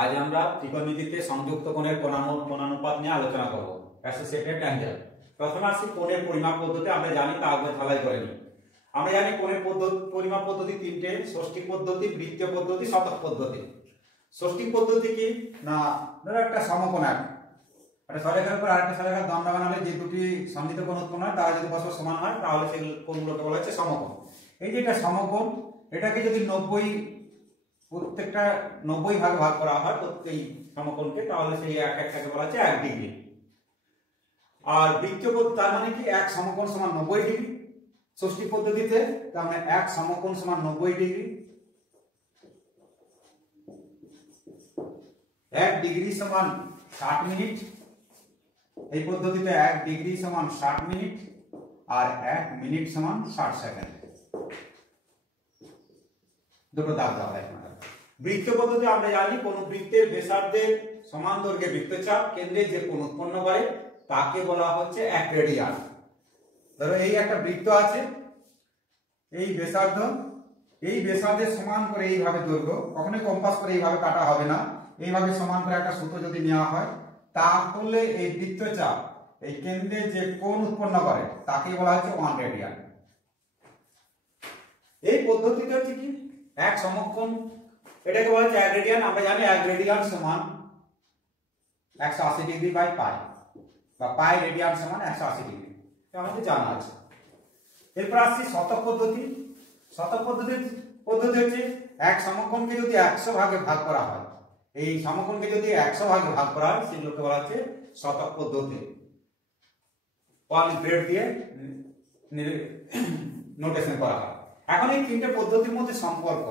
আজ আমরা ত্রিকোণমিতিতে সংযুক্ত কোণের কোণানুপাত নিয়ে আলোচনা করব। Associated angle. প্রথমে আসি কোণের পরিমাপ পদ্ধতি। আমরা জানি তা আগে ঝালাই করে নিই। আমরা জানি কোণের পরিমাপ পদ্ধতি তিনটে: ষষ্ঠিক পদ্ধতি, বৃত্তীয় পদ্ধতি, শতক পদ্ধতি। ষষ্ঠিক পদ্ধতি কি না, ধরো একটা সমকোণ একটা সরেখার উপর আরেকটা সরেখার দণ্ড বানালে যে দুটি সন্নিহিত কোণ উৎপন্ন হয় তারা যদি পরস্পর সমান হয় তাহলে সেই কোণগুলোকে বলা হচ্ছে সমকোণ। এই যে এটা সমকোণ, এটাকে যদি প্রত্যেকটা 90 ভাগে ভাগ করা হয় প্রত্যেক সমকোণকে, তাহলে সেই একটাকে বলা হচ্ছে 1 ডিগ্রি। আর বৃত্তীয় পদ্ধতি তার মানে কি এক সমকোণ সমান 90 ডিগ্রি। ষষ্ঠী পদ্ধতিতে তার মানে এক সমকোণ সমান 90 ডিগ্রি, 1 ডিগ্রি সমান 60 মিনিট। এই পদ্ধতিতে 1 ডিগ্রি সমান 60 মিনিট আর 1 মিনিট সমান 60 সেকেন্ড। দুটো দাগ দেওয়া হয়। বৃত্তীয় পদ্ধতি আমরা জানি কোন বৃত্তের ব্যাসার্ধের সমান দৈর্ঘ্যের বৃত্তচাপ কেন্দ্রে যে কোণ উৎপন্ন করে তাকে বলা হচ্ছে 1 রেডিয়ান। ধরো এই একটা বৃত্ত আছে, এই ব্যাসার্ধের সমান করে এইভাবে দৈর্ঘ্য, কখনোই কম্পাস করে এইভাবে কাটা হবে না, এইভাবে সমান করে একটা সুতো যদি নেওয়া হয় তাহলে এই বৃত্তচাপ এই কেন্দ্রে যে কোণ উৎপন্ন করে তাকে বলা হচ্ছে 1 রেডিয়ান। এই পদ্ধতিটা হচ্ছে কি এক সমকোণ, এটাকে বলা হচ্ছে 1 রেডিয়ান। আমরা জানি 1 রেডিয়ান সমান 180 ডিগ্রি বাই পাই, বা পাই রেডিয়ান সমান 180 ডিগ্রি, এটা আমাদের জানা আছে। এরপর আসছি শতক পদ্ধতি। শতক পদ্ধতি হচ্ছে এক সমকোণকে যদি 100 ভাগে ভাগ করা হয়, এই সমকোণকে যদি 100 ভাগে ভাগ করা হয় সেগুলোকে বলা হচ্ছে শতক পদ্ধতি। 1 গ্রেড দিয়ে নোটেশন করা হয়। এখন এই তিনটে পদ্ধতির মধ্যে সম্পর্ক,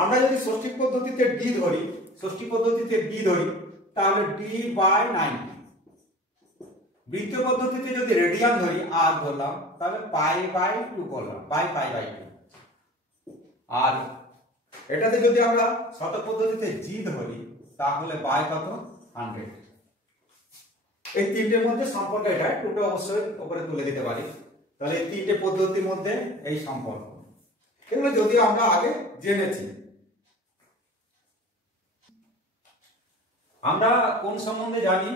আমরা যদি ষষ্ঠিক পদ্ধতিতে ডি ধরি তাহলে ডি বাই 90। বৃত্তীয় পদ্ধতিতে যদি রেডিয়ান ধরি আর ধরলাম তাহলে পাই বাই 2 করলাম, পাই বাই 2। আর এটাতে যদি আমরা শতক পদ্ধতিতে জি ধরি তাহলে বাই কত 100। এই তিনটের মধ্যে সম্পর্ক, এটা টুটো অবশ্যই উপরে তুলে দিতে পারি। তাহলে এই তিনটে পদ্ধতির মধ্যে এই সম্পর্ক, এগুলো যদিও আমরা আগে জেনেছি। আমরা কোণ সম্বন্ধে জানি,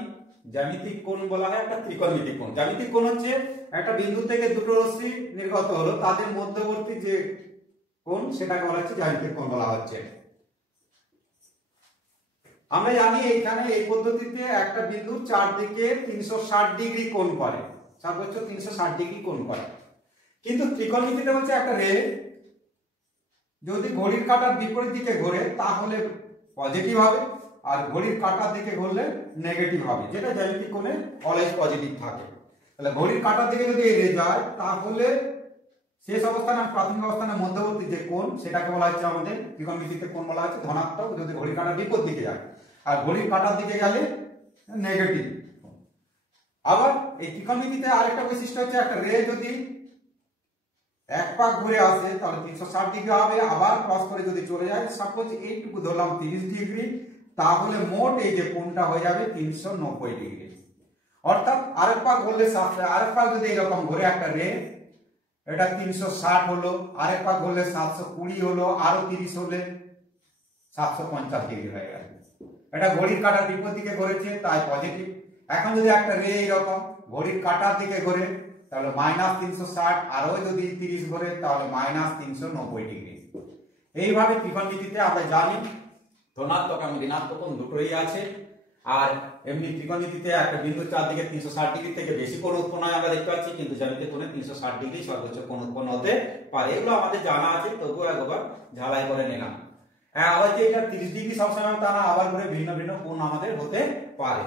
জ্যামিতিক কোণ বলা হয় একটা ত্রিকোণমিতিক কোণ। জ্যামিতিক কোণ হচ্ছে একটা বিন্দু থেকে দুটো রশ্মি নির্গত হলো, তাদের মধ্যবর্তী যে কোণ সেটাকে বলা হচ্ছে জ্যামিতিক কোণ বলা হচ্ছে। আমরা জানি এইখানে এই পদ্ধতিতে একটা বিন্দুর চারদিকে 360 ডিগ্রি কোণ করে, সর্বোচ্চ 360 ডিগ্রি কোণ করে। কিন্তু ত্রিকোণমিতিটা হচ্ছে একটা রে, যদি ঘড়ির কাঁটার বিপরীত দিকে ঘোরে তাহলে পজিটিভ হবে, আর ঘড়ির কাঁটার দিকে ঘুরলে নেগেটিভ হবে, যেটা জ্যামিতিক কোণে অলওয়েজ পজিটিভ থাকে। তাহলে ঘড়ির কাঁটার দিকে যদি এই রে যায় তাহলে শেষ অবস্থান আর প্রাথমিক অবস্থানের মধ্যবর্তী যে কোণ সেটাকে বলা হচ্ছে আমাদের ত্রিকোণমিতিতে কোণ বলা হচ্ছে ধনাত্মক, যদি ঘড়ির কাঁটার বিপরীত দিকে যায়। আর ঘড়ির কাঁটার দিকে গেলে নেগেটিভ। আবার এই ত্রিকোণমিতিতে আরেকটা বৈশিষ্ট্য হচ্ছে একটা রে যদি এক পাক ঘুরে আসে তাহলে 360 ডিগ্রি হবে, আবার ক্রস করে যদি চলে যায়, সাপোজ এইটুকু ধরলাম 30 ডিগ্রি, তাহলে মোট এই যে কোণটা হয়ে যাবে 390 ডিগ্রি। অর্থাৎ আরেক পাক ঘুরলে আরেক পাক যদি এরকম ঘুরে একটা রে, এটা 360 হলো, আরেক পাক ঘুরলে 720 হলো, আরো 30 হলে 750 ডিগ্রি হয়ে গেল। এটা ঘড়ির কাঁটার বিপরীত দিকে ঘুরেছে তাই পজিটিভ। এখন যদি একটা রে এরকম ঘড়ির কাঁটার দিকে ঘোরে তাহলে -360, আরো যদি 30 ঘোরে তাহলে -390 ডিগ্রি। এইভাবে ত্রিকোণমিতিতে আমরা জানি ধনাত্মক এবং ঋণাত্মক কোণ দুটোই আছে। আর এমনি ত্রিকোণমিতিতে একটা বিন্দুর চারদিকে 360 ডিগ্রি থেকে বেশি কোণ উৎপন্ন হয় আমরা দেখতে পাচ্ছি, কিন্তু জ্যামিতিক কোণে 360 ডিগ্রি সর্বোচ্চ কোণ উৎপন্ন হতে পারে। এগুলো আমাদের জানা আছে, তবুও একবার ঝালাই করে নিলাম। আবার যে এটা 30 ডিগ্রি সবসময় তা না, আবার করে ভিন্ন ভিন্ন কোণ আমাদের হতে পারে।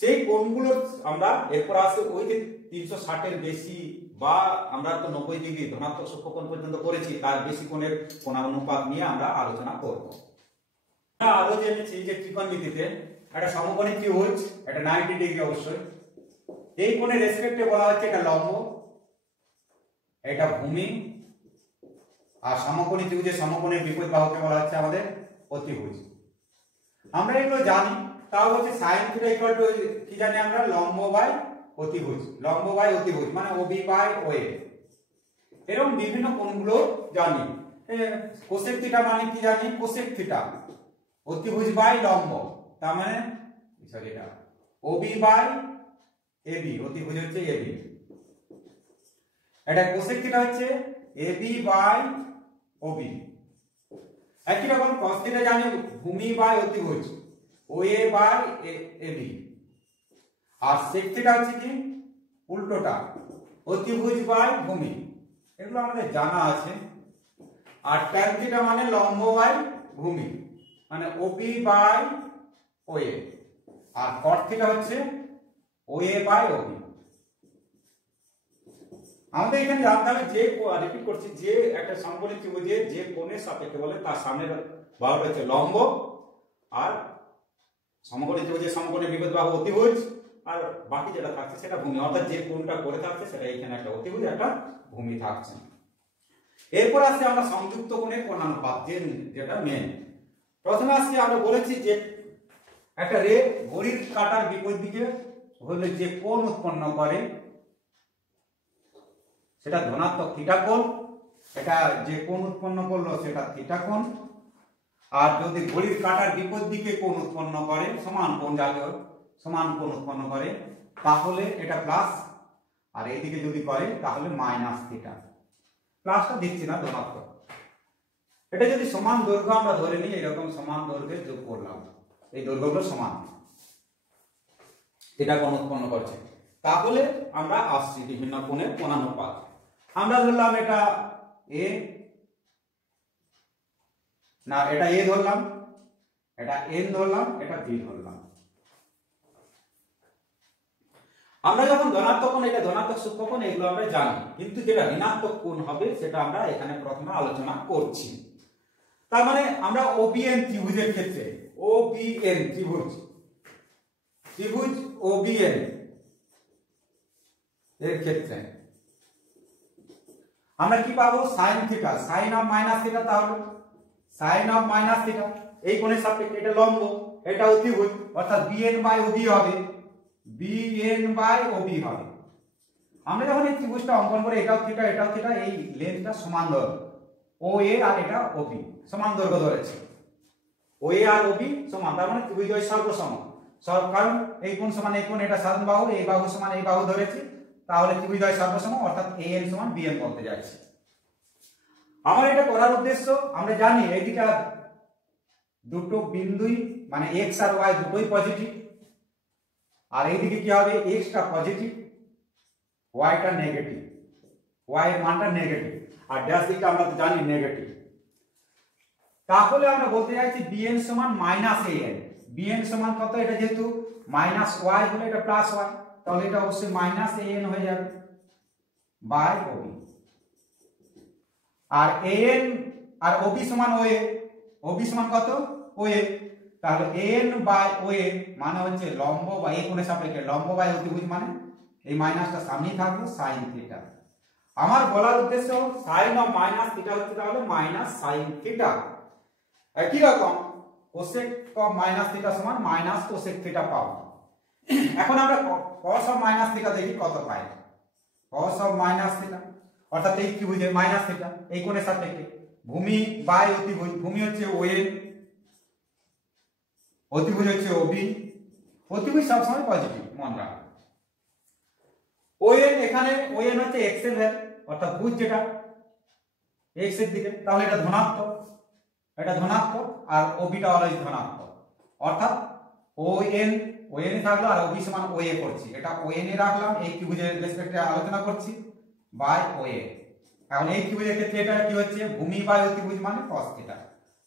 সেই কোণগুলো আমরা এরপর আসে ওই যে 360 এর বেশি, বা আমরা তো 90 ডিগ্রি ধনাত্মক সূক্ষ্মকোণ পর্যন্ত করেছি, তার বেশি কোণের কোণানুপাত নিয়ে আমরা আলোচনা করব। আরো জেনেছি যে ত্রিকোণমিতিতে একটা সমকোণী ত্রিভুজ, এটা 90 ডিগ্রি অবশ্যই, এই কোণের রেসপেক্টে বলা হচ্ছে এটা লম্ব, এটা ভূমি, আর সমকোণী ত্রিভুজের সমকোণের বিপরীত বাহুকে বলা হচ্ছে আমাদের অতিভুজ। আমরা এগুলো জানি, তাও হচ্ছে sin θ কি জানি আমরা, লম্ব বাই অতিভুজ, লম্ব বাই অতিভুজ মানে OB বাই OA। এরকম বিভিন্ন কোণগুলো জানি। কোসেক থিটা মানে কি জানি, কোসেক থিটা অতিভুজ বাই লম্ব, তার মানে সরি এটা ওবি বাই এবি, অতিভুজ হচ্ছে এবি। এটা কোসেক থিটা হচ্ছে এবি বাই ওবি। একই রকম কস থিটা জানি ভূমি বাই অতিভুজ ওএ বাই এবি। আর সেক থিটা হচ্ছে কি উল্টোটা অতিভুজ বাই ভূমি, এগুলো আমাদের জানা আছে। আর ট্যান থিটা মানে লম্ব বাই ভূমি, মানে ওবি বাই ওএ। আর কট থিটা হচ্ছে ওএ বাই ওবি। আমাদের এখানে জানতে হবে যে, রিপিট করছি, যে একটা সমকোণী ত্রিভুজের যে কোণের সাপেক্ষে বলে তার সামনের বাহুটা হচ্ছে লম্ব, আর সমকোণী ত্রিভুজের সমকোণী বিপরীত বাহু অতিভুজ, আর বাকি যেটা থাকছে সেটা ভূমি। অর্থাৎ যে কোণটা করে থাকছে সেটা এখানে একটা অতিভুজ একটা ভূমি থাকছে। এরপর আসছে আমরা সংযুক্ত কোণের কোণানুপাত, যেটা মেন। প্রথমে আসছে আমরা বলেছি যে একটা রে ঘড়ির কাঁটার বিপরীত দিকে হলে যে কোণ উৎপন্ন করে সেটা ধনাত্মক থিটা কোণ। এটা যে কোণ উৎপন্ন করলো সেটা থিটা কোণ। আর যদি ঘড়ির কাঁটার বিপরীত দিকে কোণ উৎপন্ন করে, সমান কোণ যাকে সমান কোণ উৎপন্ন করে, তাহলে এটা প্লাস, আর এইদিকে যদি করে তাহলে মাইনাস থিটা। প্লাসটা দিচ্ছি না, ধনাত্মক। এটা যদি সমান দৈর্ঘ্য আমরা ধরে নিই, এরকম সমান দৈর্ঘ্যের যোগ করলাম, এই দৈর্ঘ্যগুলো সমান, থিটা কোণ উৎপন্ন করছে, তাহলে আমরা আসছি বিভিন্ন কোণের কোণানুপাত। আমরা ধরলাম এটা এ, না এটা এ ধরলাম, এটা এন ধরলাম, এটা বি ধরলাম। আমরা যখন ধনাত্মক কোণ, এটা ধনাত্মক সূক্ষ্মকোণ, এগুলো আমরা জানি, কিন্তু যেটা ঋণাত্মক কোণ হবে সেটা আমরা এখানে প্রথমে আলোচনা করছি। তার মানে আমরা ওবিএন ত্রিভুজের ক্ষেত্রে, ওবিএন ত্রিভুজ ওবিএন এর ক্ষেত্রে আমরা কি পাবো? Sine theta, sine of minus theta. তাহলে সাইন অফ মাইনাস থিটা এই কোণের সাপেক্ষে, এটা লম্ব, এটা অতিভুজ, অর্থাৎ বিএন বাই ওবি হবে, বিএন বাই ওবি হবে। আমরা যখন এই ত্রিভুজটা অঙ্কন করে, এটাও থিটা এটাও থিটা, এই লেন্থটা সমান দৈর্ঘ্য, ও এ আর এটা ওবি সমান দৈর্ঘ্য ধরেছে, ও এ আর ওবি সমান, তার মানে ত্রিভুজদ্বয় সর্বসম। কারণ এই কোণ সমান এই কোণ, এটা সাধারণ বাহু, এই বাহু সমান এই বাহু ধরেছি, তাহলে ত্রিভুজদ্বয় সর্বসম, অর্থাৎ এএন সমান বিএন বলতে যাচ্ছি। আমার এটা করার উদ্দেশ্য, আমরা জানি এইদিকে দুটো বিন্দুই মানে এক্স আর ওয়াই দুটোই পজিটিভ, আর এইদিকে কি হবে? এক্সটা পজিটিভ, ওয়াইটা নেগেটিভ, ওয়াই এর মানটা নেগেটিভ, আর ড্যাশ দিকটা আমরা তো জানি নেগেটিভ। তাহলে আমরা বলতে চাইছি বিএন সমান মাইনাস এএন। বিএন সমান কত? এটা যেহেতু মাইনাস ওয়াই হলে এটা প্লাস ওয়াই, তাহলে এটা অবশ্যই মাইনাস এএন হয়ে যাবে বাই ওবি। আর এএন আর ওবি সমান ওএ, ওবি সমান কত? ওএ। তাহলে এএন বাই ওএ মানে হচ্ছে লম্ব বা এই কোণের সাপেক্ষে লম্ব বাই অতিভুজ, মানে এই মাইনাসটা সামনেই থাকবে সাইন থিটা। আমার বলার উদ্দেশ্য সাইন অফ মাইনাস থিটা হচ্ছে তাহলে মাইনাস সাইন থিটা। একই রকম কোসেক অফ মাইনাস থিটা সমান মাইনাস কোসেক থিটা পাবো। এখন আমরা কস অফ মাইনাস থিটা দেখি কত পাই। কস অফ মাইনাস থিটা অর্থাৎ এই ত্রিভুজের মাইনাস থিটা এই কোণের সাপেক্ষে ভূমি বাই অতিভুজ, ভূমি হচ্ছে ওএন, অতিভুজ হচ্ছে ওবি, অতিভুজ সবসময় পজিটিভ মনে রাখো। ওএন এখানে ওএন হচ্ছে এক্স এর ভ্যালু, অর্থাৎ ভুজ যেটা এক্স এর দিকে, তাহলে এটা ধনাত্মক, এটা ধনাত্মক, আর ওবিটা অলওয়েজ ধনাত্মক, অর্থাৎ ওএন ওএন থাকলো আর ওবি সমান ওএ করছি, এটা ওএন এ রাখলাম, এই ত্রিভুজের রেসপেক্টে আলোচনা করছি বাই ওএ। এখন এই ত্রিভুজের ক্ষেত্রে এটা কি হচ্ছে? ভূমি বাই অতিভুজ মানে cos থিটা।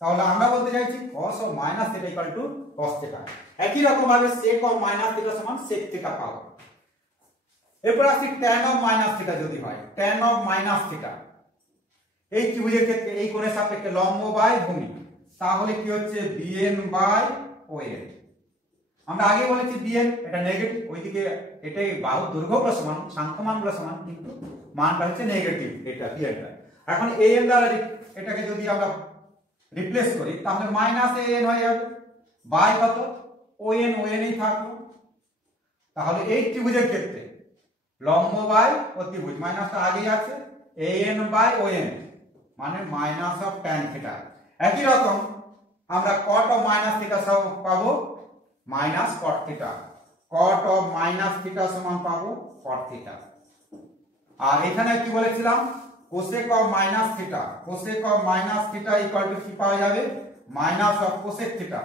তাহলে আমরা বলতে চাইছি cos of minus theta equal to cos theta. একই রকম ভাবে sec অফ মাইনাস থিটা সমান sec থিটা পাবো। এরপর আসি tan অফ মাইনাস থিটা যদি হয়, tan অফ মাইনাস থিটা এই ত্রিভুজের ক্ষেত্রে এই কোণের সাপেক্ষে লম্ব বাই ভূমি, তাহলে কি হচ্ছে? bn by ON. আমরা আগে বলেছি bn এটা নেগেটিভ, ওইদিকে এটাই বাহু দৈর্ঘ্য সমান, সাংখ্য মানগুলো সমান, কিন্তু মানটা হচ্ছে নেগেটিভ এটা bnটা। এখন an দ্বারা এটাকে যদি আমরা রিপ্লেস করি তাহলে মাইনাস an হয়ে যাবে বাই কত? ওএন, ওএন এই থাকলো। তাহলে এই ত্রিভুজের ক্ষেত্রে লম্ব বাই অতিভুজ, মাইনাসটা আগেই আছে, an বাই ওএন মানে মাইনাস অফ tan থিটা। একই রকম আমরা cot of minus theta সমান পাবো minus cot theta, cot of minus theta সমান পাবো cot theta। আর এখানে কি বলেছিলাম cosec of minus theta, cosec of minus theta equal to কি পাওয়া যাবে minus of cosec theta।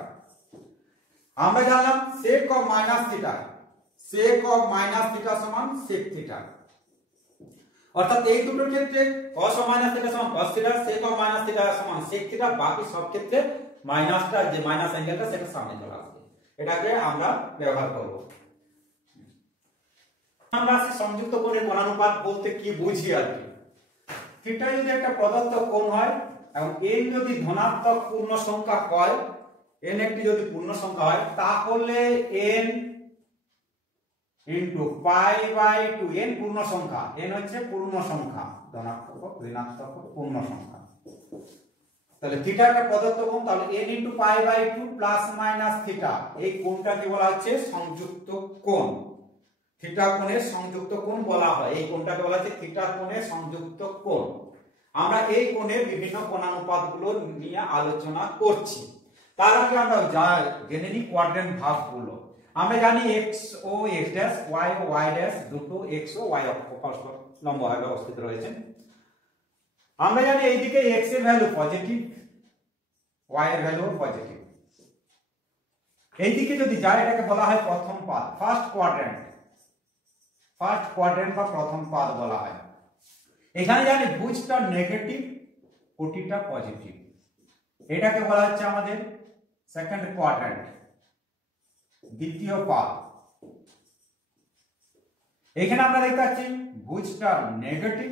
আমরা জানলাম sec of minus theta, sec of minus theta সমান sec theta। অর্থাৎ এই দুটোর ক্ষেত্রে cos of minus theta সমান cos theta, sec of minus theta সমান sec theta, বাকি সব ক্ষেত্রে মাইনাসটা যে মাইনাস অ্যাঙ্গেলটা সেটা সামনে চলে আসবে, এটাকে আমরা ব্যবহার করব। আমরা আসি সংযুক্ত কোণের কোণানুপাত বলতে কি বুঝি আর কি। থিটা যদি একটা প্রদত্ত কোণ হয় এবং n যদি ধনাত্মক পূর্ণ সংখ্যা হয়, n একটি যদি পূর্ণ সংখ্যা হয়, তাহলে n into pi by 2, n পূর্ণ সংখ্যা, n হচ্ছে পূর্ণ সংখ্যা, ধনাত্মক ঋণাত্মক পূর্ণ সংখ্যা। তাহলে থিটা একটা প্রদত্ত কোণ, তাহলে n into pi by 2 plus minus theta, এই কোণটাকে বলা হচ্ছে সংযুক্ত কোণ। থিটা কোণের সংযুক্ত কোণ বলা হয়, এই কোণটাকে বলা হচ্ছে থিটা কোণের সংযুক্ত কোণ। আমরা এই কোণের বিভিন্ন কোণানুপাতগুলো নিয়ে আলোচনা করছি। তার আগে আমরা জেনে নিই কোয়াড্রেন্ট ভাগগুলো। আমরা জানি x ও x ড্যাশ, y ও y ড্যাশ দুটো x ও y অক্ষ লম্বভাবে অবস্থিত রয়েছে। আমরা জানি এইদিকে x এর ভ্যালু পজিটিভ, y এর ভ্যালু পজিটিভ। এইদিকে যদি যায় এটাকে বলা হয় প্রথম পাদ, ফার্স্ট কোয়াড্রেন্ট, ফার্স্ট কোয়াড্রেন্ট বা প্রথম পাদ বলা হয়। এখানে জানি ভুজটা নেগেটিভ, কোটিটা পজিটিভ, এটাকে বলা হচ্ছে আমাদের সেকেন্ড কোয়াড্রেন্ট, দ্বিতীয় পাদ। এখানে আমরা দেখতে পাচ্ছি ভুজটা নেগেটিভ,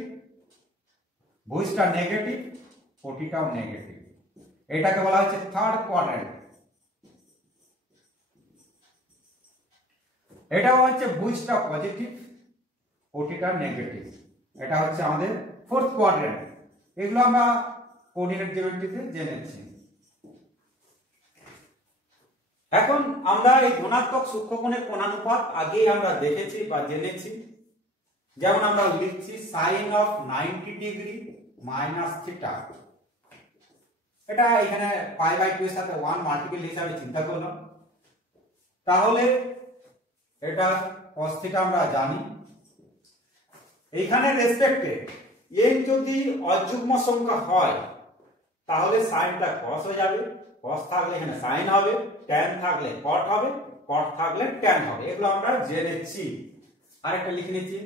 ভুজটা নেগেটিভ, কোটিটাও নেগেটিভ, এটাকে বলা হচ্ছে থার্ড কোয়াড্রেন্ট। এটা হচ্ছে ভুজটা পজিটিভ, কোটিটা নেগেটিভ, এটা হচ্ছে আমাদের ফোর্থ কোয়াড্রেন্ট। এগুলো আমরা কোঅর্ডিনেট জিওমেট্রিতে জেনেছি। এখন আমরা এই ধনাত্মক সূক্ষ্মকোণের কোণানুপাত আগেই আমরা দেখেছি বা জেনেছি। যেমন আমরা লিখছি sin of 90 degree minus theta, এটা এখানে পাই বাই 2 এর সাথে 1 মাল্টিপল হিসাবে চিন্তা করলাম। তাহলে এটা cos থিটা আমরা জানি। এইখানে রেসপেক্টে n যদি অযুগ্ম সংখ্যা হয় তাহলে সাইনটা cos হয়ে যাবে, cos থাকলে এখানে sin হবে, tan থাকলে cot হবে, cot থাকলে tan হবে, এগুলো আমরা জেনেছি। আরেকটা লিখে নিচ্ছি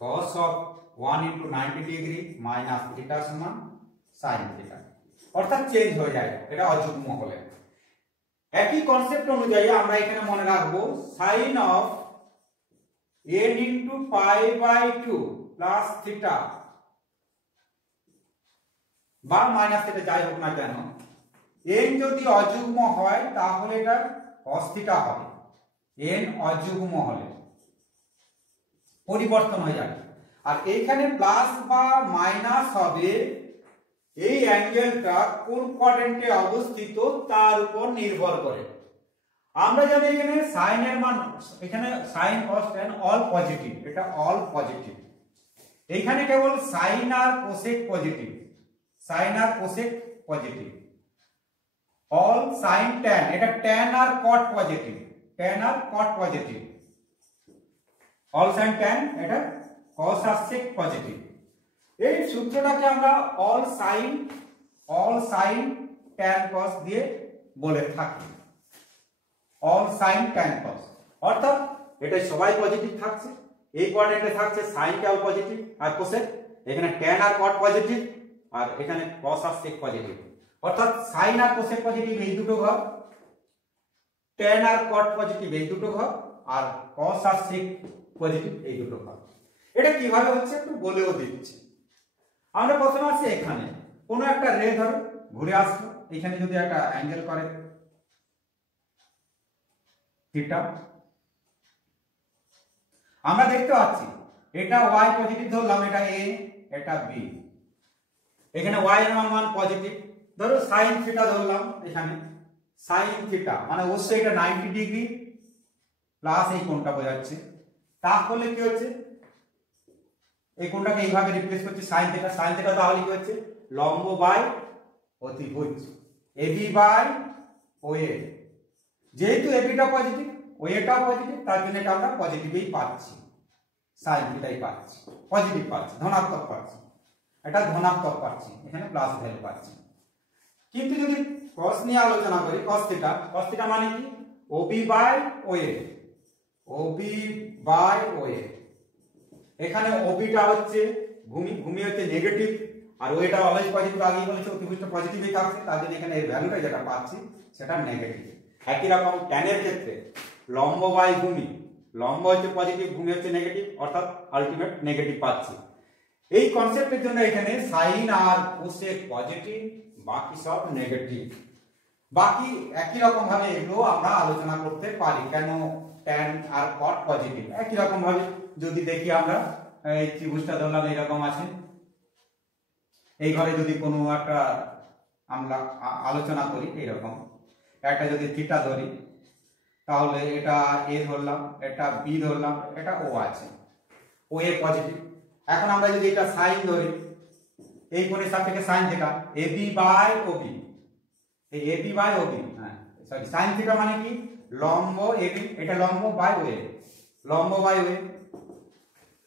cos of 1 into 90 degree minus theta সমান sin থিটা, অর্থাৎ চেঞ্জ হয়ে যায় এটা অযুগ্ম হলে। একই কনসেপ্ট অনুযায়ী আমরা এখানে মনে রাখবো sin of n into pi by 2 plus theta বা মাইনাস থিটা যাই হোক না কেন, n যদি অযুগ্ম হয় তাহলে এটা cos থিটা হবে, n অযুগ্ম হলে পরিবর্তন হয়ে যাবে। আর এইখানে প্লাস বা মাইনাস হবে এই অ্যাঙ্গেলটা কোন কোয়াড্রেন্টে অবস্থিত তার উপর নির্ভর করে। আমরা জানি এখানে sin এর মান, এখানে sin cos tan all positive, এটা অল পজিটিভ। এখানে কেবল sin আর cosec পজিটিভ, sin আর cosec positive. All sin tan, এটা tan আর cot পজিটিভ, tan আর cot positive. All sin tan, এটা cos আর sec পজিটিভ। এই সূত্রটাকে আমরা অল sin tan cos দিয়ে বলে থাকি, all sin tan cos। অর্থাৎ এটা সবাই পজিটিভ থাকছে, এই কোয়াড্রেন্টে থাকছে sin কেবল পজিটিভ আর cosec, এখানে tan আর cot পজিটিভ, আর এখানে cos আর sec পজিটিভ। অর্থাৎ sin আর cosec পজিটিভ এই দুটো ঘর, tan আর cot পজিটিভ এই দুটো ঘর, আর cos আর sec পজিটিভ এই দুটো ঘর। এটা কিভাবে হচ্ছে একটু বলেও দিচ্ছি। আমরা প্রথমে আসছি এখানে কোনো একটা রে ধরো ঘুরে আসলো, এখানে যদি একটা অ্যাঙ্গেল করে থিটা, আমরা দেখতে পাচ্ছি এটা y পজিটিভ ধরলাম, এটা a, এটা b, এখানে y এর মান পজিটিভ, ধরো sin থিটা ধরলাম, এখানে sin থিটা মানে অবশ্যই এটা 90 ডিগ্রি প্লাস এই কোণটা বোঝাচ্ছে। তাহলে কি হচ্ছে এই কোণটাকে এইভাবে রিপ্লেস করছি sin থিটা, sin থিটা তাহলে কি হচ্ছে লম্ব বাই অতিভুজ, এবি বাই ওএ, যেহেতু এবিটা পজিটিভ ওএটাও পজিটিভ, তার জন্য এটা আমরা পজিটিভই পাচ্ছি, সাইন থিটাই পাচ্ছি, পজিটিভ পাচ্ছি, ধনাত্মক পাচ্ছি, এটা ধনাত্মক পাচ্ছি, এখানে প্লাস ভ্যালু পাচ্ছি। কিন্তু যদি cos নিয়ে আলোচনা করি, cos থিটা মানে কি OB by OA, OB by OA. এখানে ওবিটা হচ্ছে ভূমি হচ্ছে নেগেটিভ, আর ওএটা অলওয়েজ পজিটিভ, আগেই বলেছে অতিভুজটা পজিটিভই থাকছে, তার জন্য এখানে এই ভ্যালুটা যেটা পাচ্ছি সেটা নেগেটিভ। একই রকম tan এর ক্ষেত্রে লম্ব বাই ভূমি, লম্ব হচ্ছে পজিটিভ, ভূমি হচ্ছে নেগেটিভ, অর্থাৎ আলটিমেট নেগেটিভ পাচ্ছি। এই কনসেপ্টের জন্য এখানে সাইন আর কোসেক পজিটিভ, বাকি সব নেগেটিভ। বাকি একই রকম ভাবে এগুলো আমরা আলোচনা করতে পারি, কেন tan আর cot পজিটিভ। একই রকম ভাবে যদি দেখি আমরা এই ত্রিভুজটা ধরলাম এরকম আছে, এই ঘরে যদি কোনো একটা আমরা আলোচনা করি, এইরকম একটা যদি থিটা ধরি, তাহলে এটা এ ধরলাম, এটা বি ধরলাম, এটা ও আছে, ও এ পজিটিভ। এখন আমরা যদি এটা সাইন ধরি, এই কোণের সাপেক্ষে sine theta AB by OB, এই এবি বাই ওবি, হ্যাঁ সরি সাইন থিটা মানে কি লম্ব এবি, এটা লম্ব বাই ওএ, লম্ব বাই ওএ।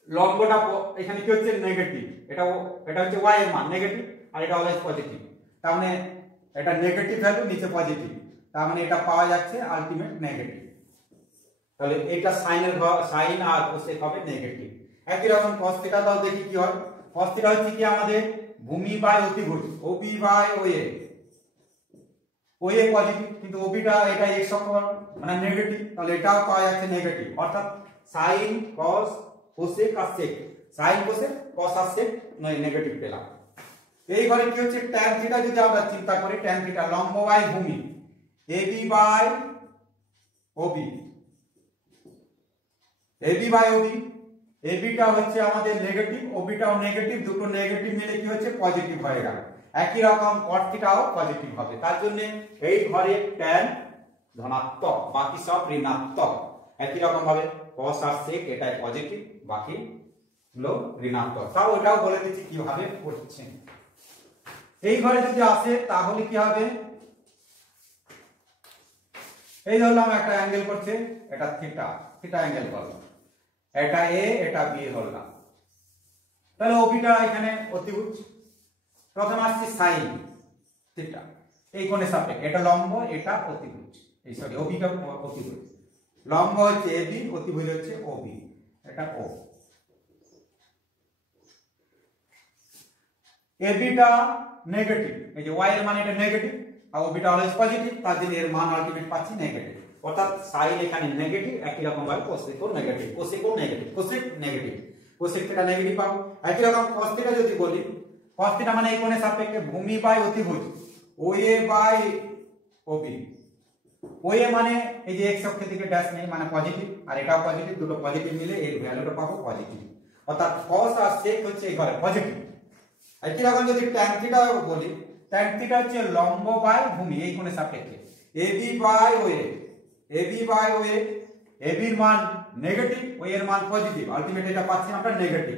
লম্বটা এখানে কি হচ্ছে নেগেটিভ, এটা হচ্ছে ওয়াই এর মান নেগেটিভ, আর এটা অলওয়েজ পজিটিভ, তার মানে এটা নেগেটিভ ভ্যালু নিচে পজিটিভ, তার মানে এটা পাওয়া যাচ্ছে আলটিমেট নেগেটিভ। তাহলে এটা সাইন আর কোসেক হবে নেগেটিভ। একই রকম cos থিটা দাও দেখি কি হয়। cos থিটা হচ্ছে কি আমাদের ভূমি বাই অতিভুজ, OB by OA, OA positive কিন্তু ওবিটা এটা x অক্ষ মানে নেগেটিভ, তাহলে এটাও পাওয়া যাচ্ছে নেগেটিভ, অর্থাৎ সাইন cos কোসেক আর সেক, সাইন কোসেক cos আর সেক নেগেটিভ পেলাম। এই ঘরে কি হচ্ছে tan থিটা যদি আমরা চিন্তা করি, tan থিটা লম্ব বাই ভূমি AB by OB, AB by OB, এবিটা হচ্ছে আমাদের নেগেটিভ, ওবিটাও নেগেটিভ, দুটো নেগেটিভ মিলে কি হচ্ছে পজিটিভ হয়ে গেল। একই রকম cot থিটাও পজিটিভ হবে, তার জন্য এই ঘরে tan ধনাত্মক, বাকি সব ঋণাত্মক। একই রকম ভাবে cos আর sec এটাই পজিটিভ, বাকি হলো ঋণাত্মক। তাও এটাও বলে দিচ্ছি কিভাবে করছেন। এই ঘরে যদি আসে তাহলে কি হবে, এই ধরলাম একটা অ্যাঙ্গেল করছে, এটা থিটা, থিটা অ্যাঙ্গেল করলাম, এটা এ এটা বি ধরলাম, তাহলে ওবিটা এখানে অতিভুজ। প্রথম আসছে সাইন থিটা, এই কোণের সাপেক্ষে এটা লম্ব, এটা অতিভুজ, এই সরি ওবিটা অতিভুজ, লম্ব হচ্ছে এবি, অতিভুজ হচ্ছে ওবি, এটা ও। এবিটা নেগেটিভ, এই যে ওয়াই এর মান এটা নেগেটিভ, আর ওবিটা অলওয়েজ পজিটিভ, তার জন্য এর মান আলটিমেট পাচ্ছি নেগেটিভ, অর্থাৎ সাইন এখানে নেগেটিভ। একই রকম ভাবে কোসেকও নেগেটিভ, কোসেকও negative, cosec negative, cosec theta negative পাবো। একই রকম cos থিটা যদি বলি, cos থিটা মানে এই কোণের সাপেক্ষে ভূমি বাই অতিভুজ ওএ বাই ওবি, ওএ মানে এই যে x অক্ষের দিকে ড্যাশ নেই মানে পজিটিভ, আর এটাও পজিটিভ, দুটো পজিটিভ মিলে এর ভ্যালুটা পাবো পজিটিভ, অর্থাৎ cos আর sec হচ্ছে এই ঘরে পজিটিভ। একই রকম যদি tan থিটা বলি, tan থিটা হচ্ছে লম্ব বাই ভূমি এই কোণের সাপেক্ষে AB by OA, AB by OA, AB এর মান নেগেটিভ, ওএ এর মান পজিটিভ, আলটিমেট এটা পাচ্ছি আমরা নেগেটিভ।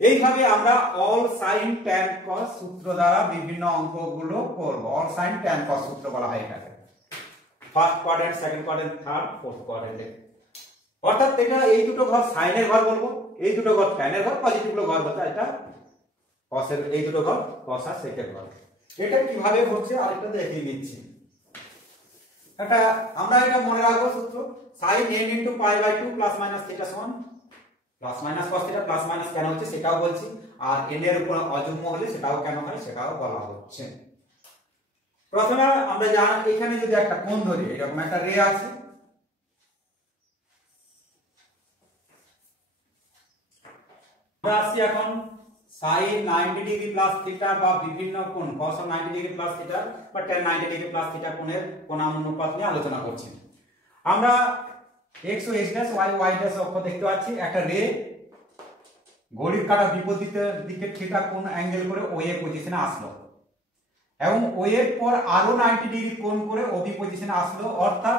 এইভাবে আমরা অল সাইন tan cos সূত্র দ্বারা বিভিন্ন অঙ্কগুলো করব। অল সাইন tan cos সূত্র বলা হয় এটাকে, first quadrant, second quadrant, third, fourth কোয়াড্রেন্টে। অর্থাৎ এটা এই দুটো ঘর সাইনের ঘর বলবো, এই দুটো ঘর tan এর ঘর, পজিটিভ গুলো ঘর বলতে এটা cos এর, এই দুটো ঘর cos আর sec এর ঘর। এটা কিভাবে হচ্ছে আরেকটা দেখিয়ে নিচ্ছি। এটা আমরা এটা মনে রাখবো সূত্র, sin n * π/2 ± θ সমান plus minus cos θ, plus minus কেন হচ্ছে সেটাও বলছি, আর n এর উপর অযুগ্ম হলে সেটাও কেন হয় সেটাও বলা হচ্ছে। প্রথমে আমরা জানি এখানে যদি একটা কোণ ধরি, এরকম একটা রে আছে, আমরা আসছি এখন sin 90 ডিগ্রি প্লাস থিটা বা বিভিন্ন কোণ cos 90 ডিগ্রি প্লাস থিটা বা tan 90 ডিগ্রি প্লাস থিটা কোণের কোণানুপাত নিয়ে আলোচনা করছি। আমরা x ও x dash y y dash অক্ষ দেখতে পাচ্ছি, একটা রে ঘড়ির কাঁটা বিপরীত দিকে থিটা কোণ অ্যাঙ্গেল করে ও এ পজিশনে আসলো, এবং ও এর পর আরো 90 ডিগ্রি কোণ করে ও বি পজিশনে আসলো, অর্থাৎ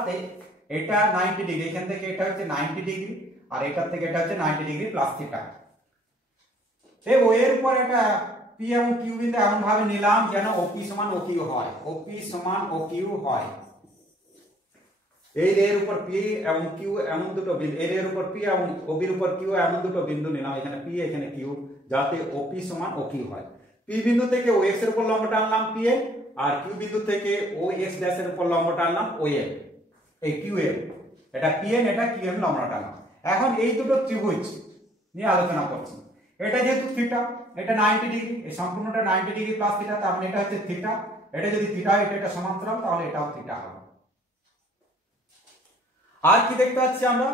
এটা 90 ডিগ্রি, এখান থেকে এটা হচ্ছে 90 ডিগ্রি, আর এটার থেকে এটা হচ্ছে 90 ডিগ্রি প্লাস থিটা। এই ও এর পর এটা পি এবং কিউ বিন্দু এমন ভাবে নিলাম যেন ওপি সমান ও কিউ হয়, ওপি সমান ও কিউ হয়। এই রের উপর পি এবং কিউ এমন দুটো বিন্দু, এই রের উপর পি এবং ওবির উপর কিউ এমন দুটো বিন্দু নিলাম, এখানে পি এখানে কিউ, যাতে ওপি সমান ও কিউ হয়। পি বিন্দু থেকে ও এক্স এর উপর লম্ব টানলাম পি এ, আর কিউ বিন্দু থেকে ও এক্স ড্যাশ এর উপর লম্ব টানলাম ও এ, এই কিউ এম, এটা পি এন এটা কিউ এম লম্ব টানলাম। এখন এই দুটো ত্রিভুজ নিয়ে আলোচনা করছি। এটা যেহেতু থিটা, এটা 90 ডিগ্রি, এই সম্পূর্ণটা 90 ডিগ্রি প্লাস থিটা, তার মানে এটা হচ্ছে থিটা। এটা যদি থিটা হয় এটা সমান্তরাল, তাহলে এটাও থিটা হবে। আর কি দেখতে পাচ্ছি আমরা,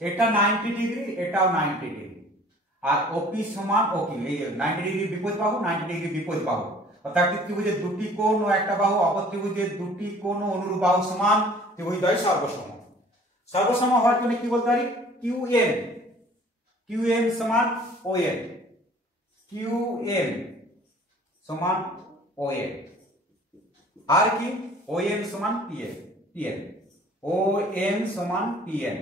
এটা 90 ডিগ্রি, এটাও 90 ডিগ্রি, আর ওপি সমান ও কিউ, এই 90 ডিগ্রি বিপরীত বাহু, 90 ডিগ্রি বিপরীত বাহু, অর্থাৎ ত্রিভুজের দুটি কোণ ও একটা বাহু, অপর ত্রিভুজের দুটি কোণ ও অনুরূপ বাহু সমান, ত্রিভুজদ্বয় সর্বসম। সর্বসম হওয়ার জন্য কি বলতে পারি, কিউএম, কিউএম সমান ওএন, কিউএম সমান ওএন, আর কি ওএম সমান পিএন, পিএন, ওএম সমান পিএন,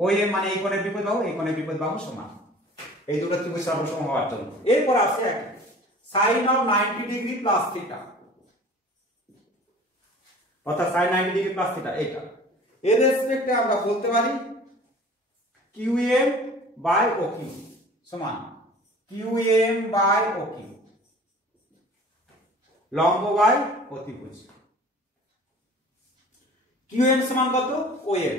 ওএম মানে এই কোণের বিপরীত বাহু, এই কোণের বিপরীত বাহু সমান, এই দুটো ত্রিভুজ সর্বসম হওয়ার জন্য। এরপর আসছে এক sine of 90 degree plus theta, অর্থাৎ সাইন 90 ডিগ্রি প্লাস থিটা, এটা এর রেসপেক্টে আমরা বলতে পারি কিউএম বাই ও কিউ সমান কিউএম বাই ও কিউ, লম্ব বাই অতিভুজ। কিউএম সমান কত, ওএম,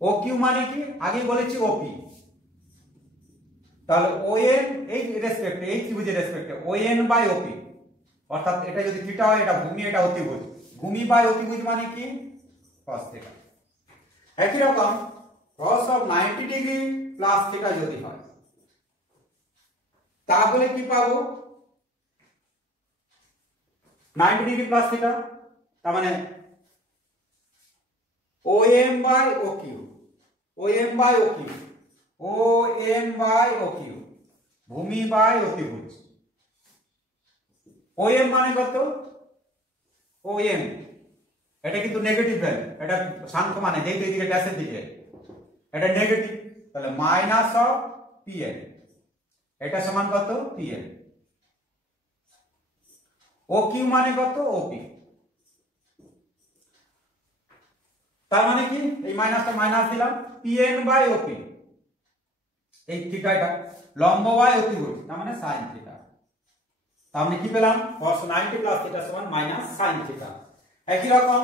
ও কিউ মানে কি আগে বলেছি ওপি, তাহলে ওএন এই রেসপেক্টে, এই ত্রিভুজের রেসপেক্টে ওএন বাই ওপি, অর্থাৎ এটা যদি থিটা হয় এটা ভূমি, এটা অতিভুজ, ভূমি বাই অতিভুজ মানে কি cos থিটা। একই রকম cos of 90 degree plus theta যদি হয়, তাহলে কি পাবো, 90 ডিগ্রি প্লাস থিটা, তার মানে OM by O Q, OM by O Q, OM by O Q, ভূমি বাই অতিভুজ। ওএম মানে কত, ওএম এটা কিন্তু নেগেটিভ ভ্যালু, এটা সাংখ্য মানে যেহেতু এদিকে ড্যাশের দিকে এটা নেগেটিভ, তাহলে মাইনাস অফ পিএন, এটা সমান কত পিএন। ও কিউ মানে কত ওপি, তার মানে কি এই মাইনাসটা মাইনাস দিলাম, পিএন বাই ওপি, এই থিটা এটা লম্ব বাই অতিভুজ, তার মানে সাইন থিটা। তার মানে কি পেলাম, cos 90 প্লাস থিটা সমান মাইনাস সাইন থিটা। একই রকম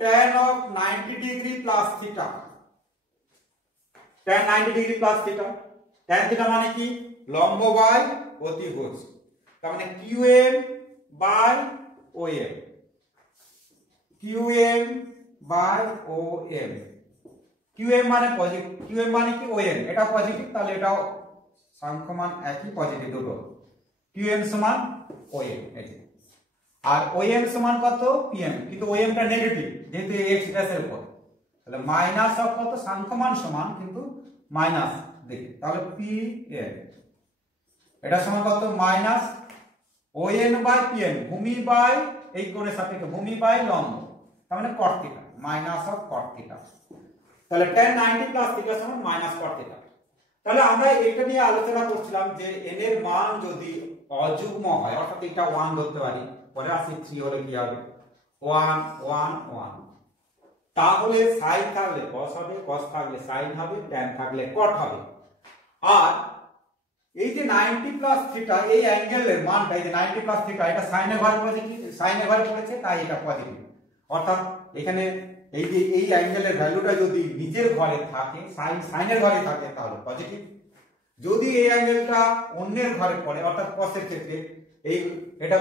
tan of 90 degree plus theta, tan 90 degree plus theta, tan theta মানে কি লম্ব বাই অতিভুজ, তার মানে QM by OM, QM by OM, QM মানে পজিটিভ, কিউএম মানে কি ওএম, এটা পজিটিভ, তাহলে এটাও সাংখ্য মান একই পজিটিভ দুটো, কিউএম সমান ওএম, এই যে, আর ওএম সমান কত পিএম, কিন্তু ওএম টা নেগেটিভ যেহেতু এক্স ড্যাশের উপর, তাহলে মাইনাস অফ কত সাংখ্য মান সমান কিন্তু মাইনাস দেখি, তাহলে পিএন এটা সমান কত মাইনাস ওএন বাই পিএন, ভূমি বাই এই কোণের সাপেক্ষে ভূমি বাই লম্ব, তার মানে cot theta, minus of cot theta, তাহলে tan 90 প্লাস থিটা সমান মাইনাস cot থিটা। তাহলে আমরা এটা নিয়ে আলোচনা করছিলাম যে n এর মান যদি অযুগ্ম হয়, অর্থাৎ এটা 1 ধরতে পারি, পরে আসি 3 হলে কি হবে 1 1 1, তাহলে sin থাকলে cos হবে, cos থাকলে sin হবে, tan থাকলে cot হবে। আর এই যে 90 প্লাস থিটা এই অ্যাঙ্গেলের মানটা, এই যে 90 প্লাস থিটা এটা সাইনের ঘরে পড়েছে, সাইনের ঘরে পড়েছে, তাই এটা পজিটিভ, অর্থাৎ এখানে এই যে এই অ্যাঙ্গেলের ভ্যালুটা যদি নিজের ঘরে থাকে, সাইনের ঘরে থাকে তাহলে পজিটিভ, যদি এই অ্যাঙ্গেলটা অন্যের ঘরে পড়ে অর্থাৎ cos-এর ক্ষেত্রে এই এটা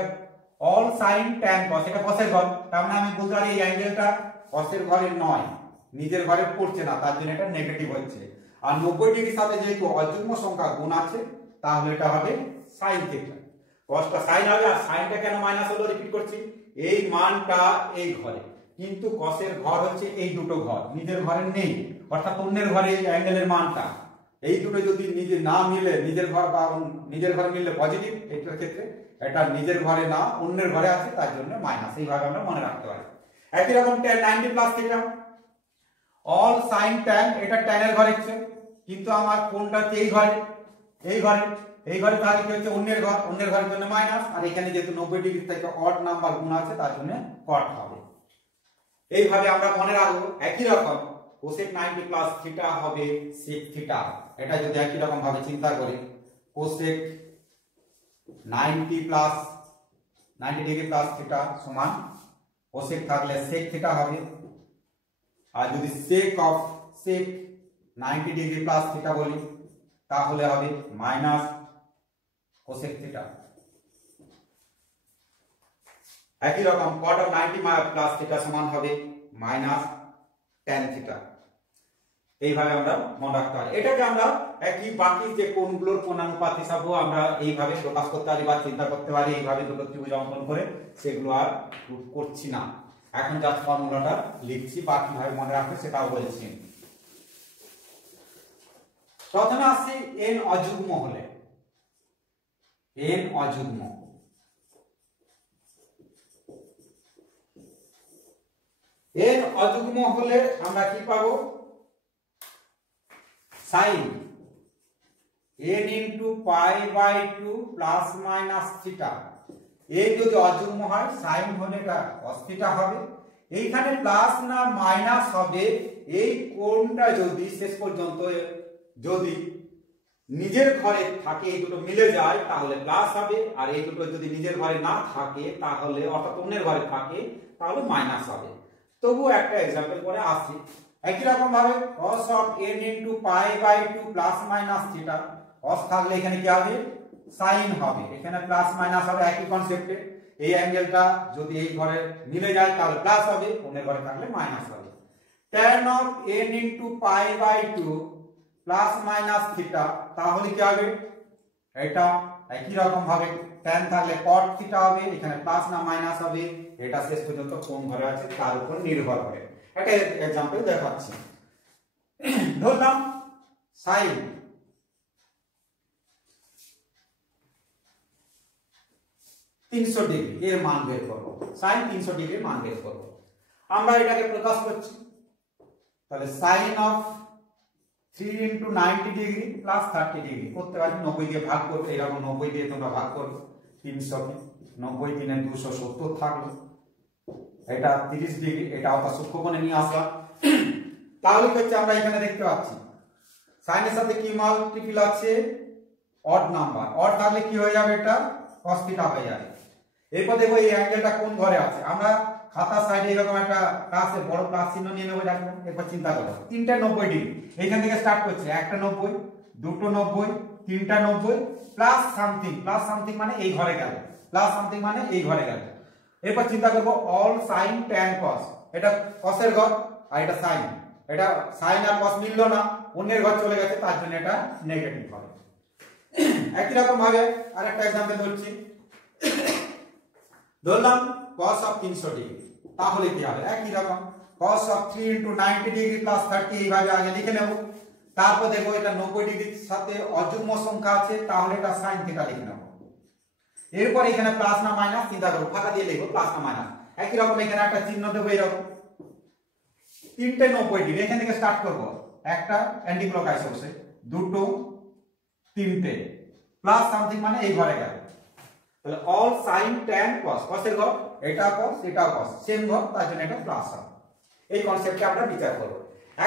অল সাইন tan cos, এটা cos-এর ঘর, তার মানে আমি বলতে পারি এই অ্যাঙ্গেলটা cos-এর ঘরে নয়, নিজের ঘরে পড়ছে না, তার জন্য এটা নেগেটিভ হচ্ছে। আর 90 ডিগ্রির সাথে যেহেতু অযুগ্ম সংখ্যা গুণ আছে, তাহলে এটা হবে sin থিটা, cosটা sin হবে, আর সাইনটা কেন মাইনাস হলো রিপিট করছি, এই মানটা এই ঘরে, কিন্তু cos-এর ঘর হচ্ছে এই দুটো ঘর, নিজের ঘরে নেই, অর্থাৎ অন্যের ঘরে এই অ্যাঙ্গেলের মানটা, এই দুটো যদি নিজে না মিলে, নিজের ঘর বা নিজের ঘরে মিললে পজিটিভ, এটার ক্ষেত্রে এটা নিজের ঘরে না অন্যের ঘরে আছে, তার জন্য মাইনাস, এইভাবে আমরা মনে রাখতে পারি। একই রকম tan 90 plus theta all sine tan, এটা tan এর ঘরে হচ্ছে, কিন্তু আমার কোনটা এই ঘরে তাহলে কি হচ্ছে অন্যের ঘরের জন্য মাইনাস, আর এখানে যেহেতু 90 ডিগ্রি থেকে অড নাম্বার গুণ আছে তার জন্য কট হবে। এইভাবে আমরা মনে রাখবো। একই রকম কোসেক 90 প্লাস থিটা হবে সেক থিটা। এটা যদি একই রকম ভাবে চিন্তা করি, কোসেক 90 ডিগ্রি প্লাস থিটা সমান কোসেক থাকলে সেক থিটা হবে, আর যদি সেক 90 ডিগ্রি প্লাস থিটা বলি তাহলে হবে মাইনাস কোসেক থিটা। একই রকম cot of 90 প্লাস থিটা সমান হবে মাইনাস tan থিটা। এইভাবে আমরা মনে রাখতে পারি। এটাকে আমরা একই বাকি যে কোণগুলোর কোণানুপাত হিসাবেও আমরা এইভাবে প্রকাশ করতে পারি বা চিন্তা করতে পারি। এইভাবে দুটো ত্রিভুজ অঙ্কন করে সেগুলো আর প্রুফ করছি না, এখন জাস্ট ফর্মুলাটা লিখছি, বা কিভাবে মনে রাখবে সেটাও বলছি। প্রথমে আসছি n অযুগ্ম হলে। n অযুগ্ম হলে আমরা কি পাবো? sin n into pi by 2 plus minus theta। এই যদি অযুগ্ম হয় sin হলে এটা cos theta হবে। এইখানে প্লাস না মাইনাস হবে, এই কোণটা যদি শেষ পর্যন্ত যদি নিজের ঘরে থাকে, এই দুটো মিলে যায় তাহলে প্লাস হবে, আর এই দুটো যদি নিজের ঘরে না থাকে তাহলে অর্থাৎ অন্যের ঘরে থাকে তাহলে মাইনাস হবে। তবু একটা एग्जांपल করে আসি। একই রকম ভাবে cos of n into pi by 2 plus minus theta, cos থাকলে এখানে কি হবে? sin হবে, এখানে প্লাস মাইনাস হবে একই কনসেপ্টে। এই অ্যাঙ্গেলটা যদি এই ঘরে মিলে যায় তাহলে প্লাস হবে, অন্যের ঘরে থাকলে মাইনাস হবে। tan of n into pi by 2 plus minus theta, তাহলে কি হবে? এটা একই রকম ভাবে tan থাকলে cot থিটা হবে, এখানে প্লাস না মাইনাস হবে, এটা শেষ পর্যন্ত কোন ঘরে আছে তার উপর নির্ভর করে। একটা एग्जांपल দেখাচ্ছি। ধরলাম sin 300 ডিগ্রি এর মান বের করব। sin 300 ডিগ্রির মান বের করব। আমরা এটাকে প্রকাশ করছি, তাহলে sin of 3 into 90 degree plus 30 degree করতে পারি। 90 দিয়ে ভাগ করবে, এরকম 90 দিয়ে তোমরা ভাগ করবে 300 কে, 90 3 270 থাকলো। এটা 30 ডিগ্রি, এটা অর্থাৎ সূক্ষ্মকোণে নিয়ে আসলাম। তাহলে কি হচ্ছে আমরা এখানে দেখতে পাচ্ছি sin এর সাথে কি মাল্টিপল আছে? Odd number. অড থাকলে কি হয়ে যাবে? এটা cos থিটা হয়ে যাবে। এরপর দেখো এই অ্যাঙ্গেলটা কোন ঘরে আছে। আমরা খাতার সাইডে এরকম একটা প্লাসে বড় প্লাস চিহ্ন নিয়ে নেব। দেখো একবার চিন্তা করো, তিনটা 90 ডিগ্রি এইখান থেকে স্টার্ট করছে, একটা 90, দুটো 90, তিনটা 90 প্লাস সামথিং মানে এই ঘরে গেল, প্লাস সামথিং মানে এই ঘরে গেল। এরপর চিন্তা করব অল সাইন tan cos, এটা cos এর ঘর আর এটা সাইন, এটা সাইন আর cos মিললো না, অন্যের ঘর চলে গেছে, তার জন্য এটা নেগেটিভ হবে। একই রকম ভাবে আরেকটা एग्जांपल ধরছি। ধরলাম cos of 300 ডিগ্রি, তাহলে কি হবে? একই রকম cos of 3 into 90 degree plus 30 এইভাবে আগে লিখে নেব। তারপর দেখো এটা 90 ডিগ্রির সাথে অযুগ্ম সংখ্যা আছে, তাহলে এটা sin থিটা লিখে নেব। এরপর এখানে প্লাস না মাইনাস চিন্তা করব, ফাঁকা দিয়ে লিখব প্লাস না মাইনাস। একই রকম এখানে একটা চিহ্ন দেব এরকম, তিনটে 90 ডিগ্রি এখান থেকে স্টার্ট করব, একটা অ্যান্টি ক্লকওয়াইজ অবশ্যই, দুটো, তিনটে প্লাস সামথিং মানে এই ঘরে গেল। তাহলে all sine tan cos, cos এর ঘর এটা cos এটা cos সেম ঘর, তার জন্য এটা প্লাস হবে। এই কনসেপ্টে আমরা বিচার করব।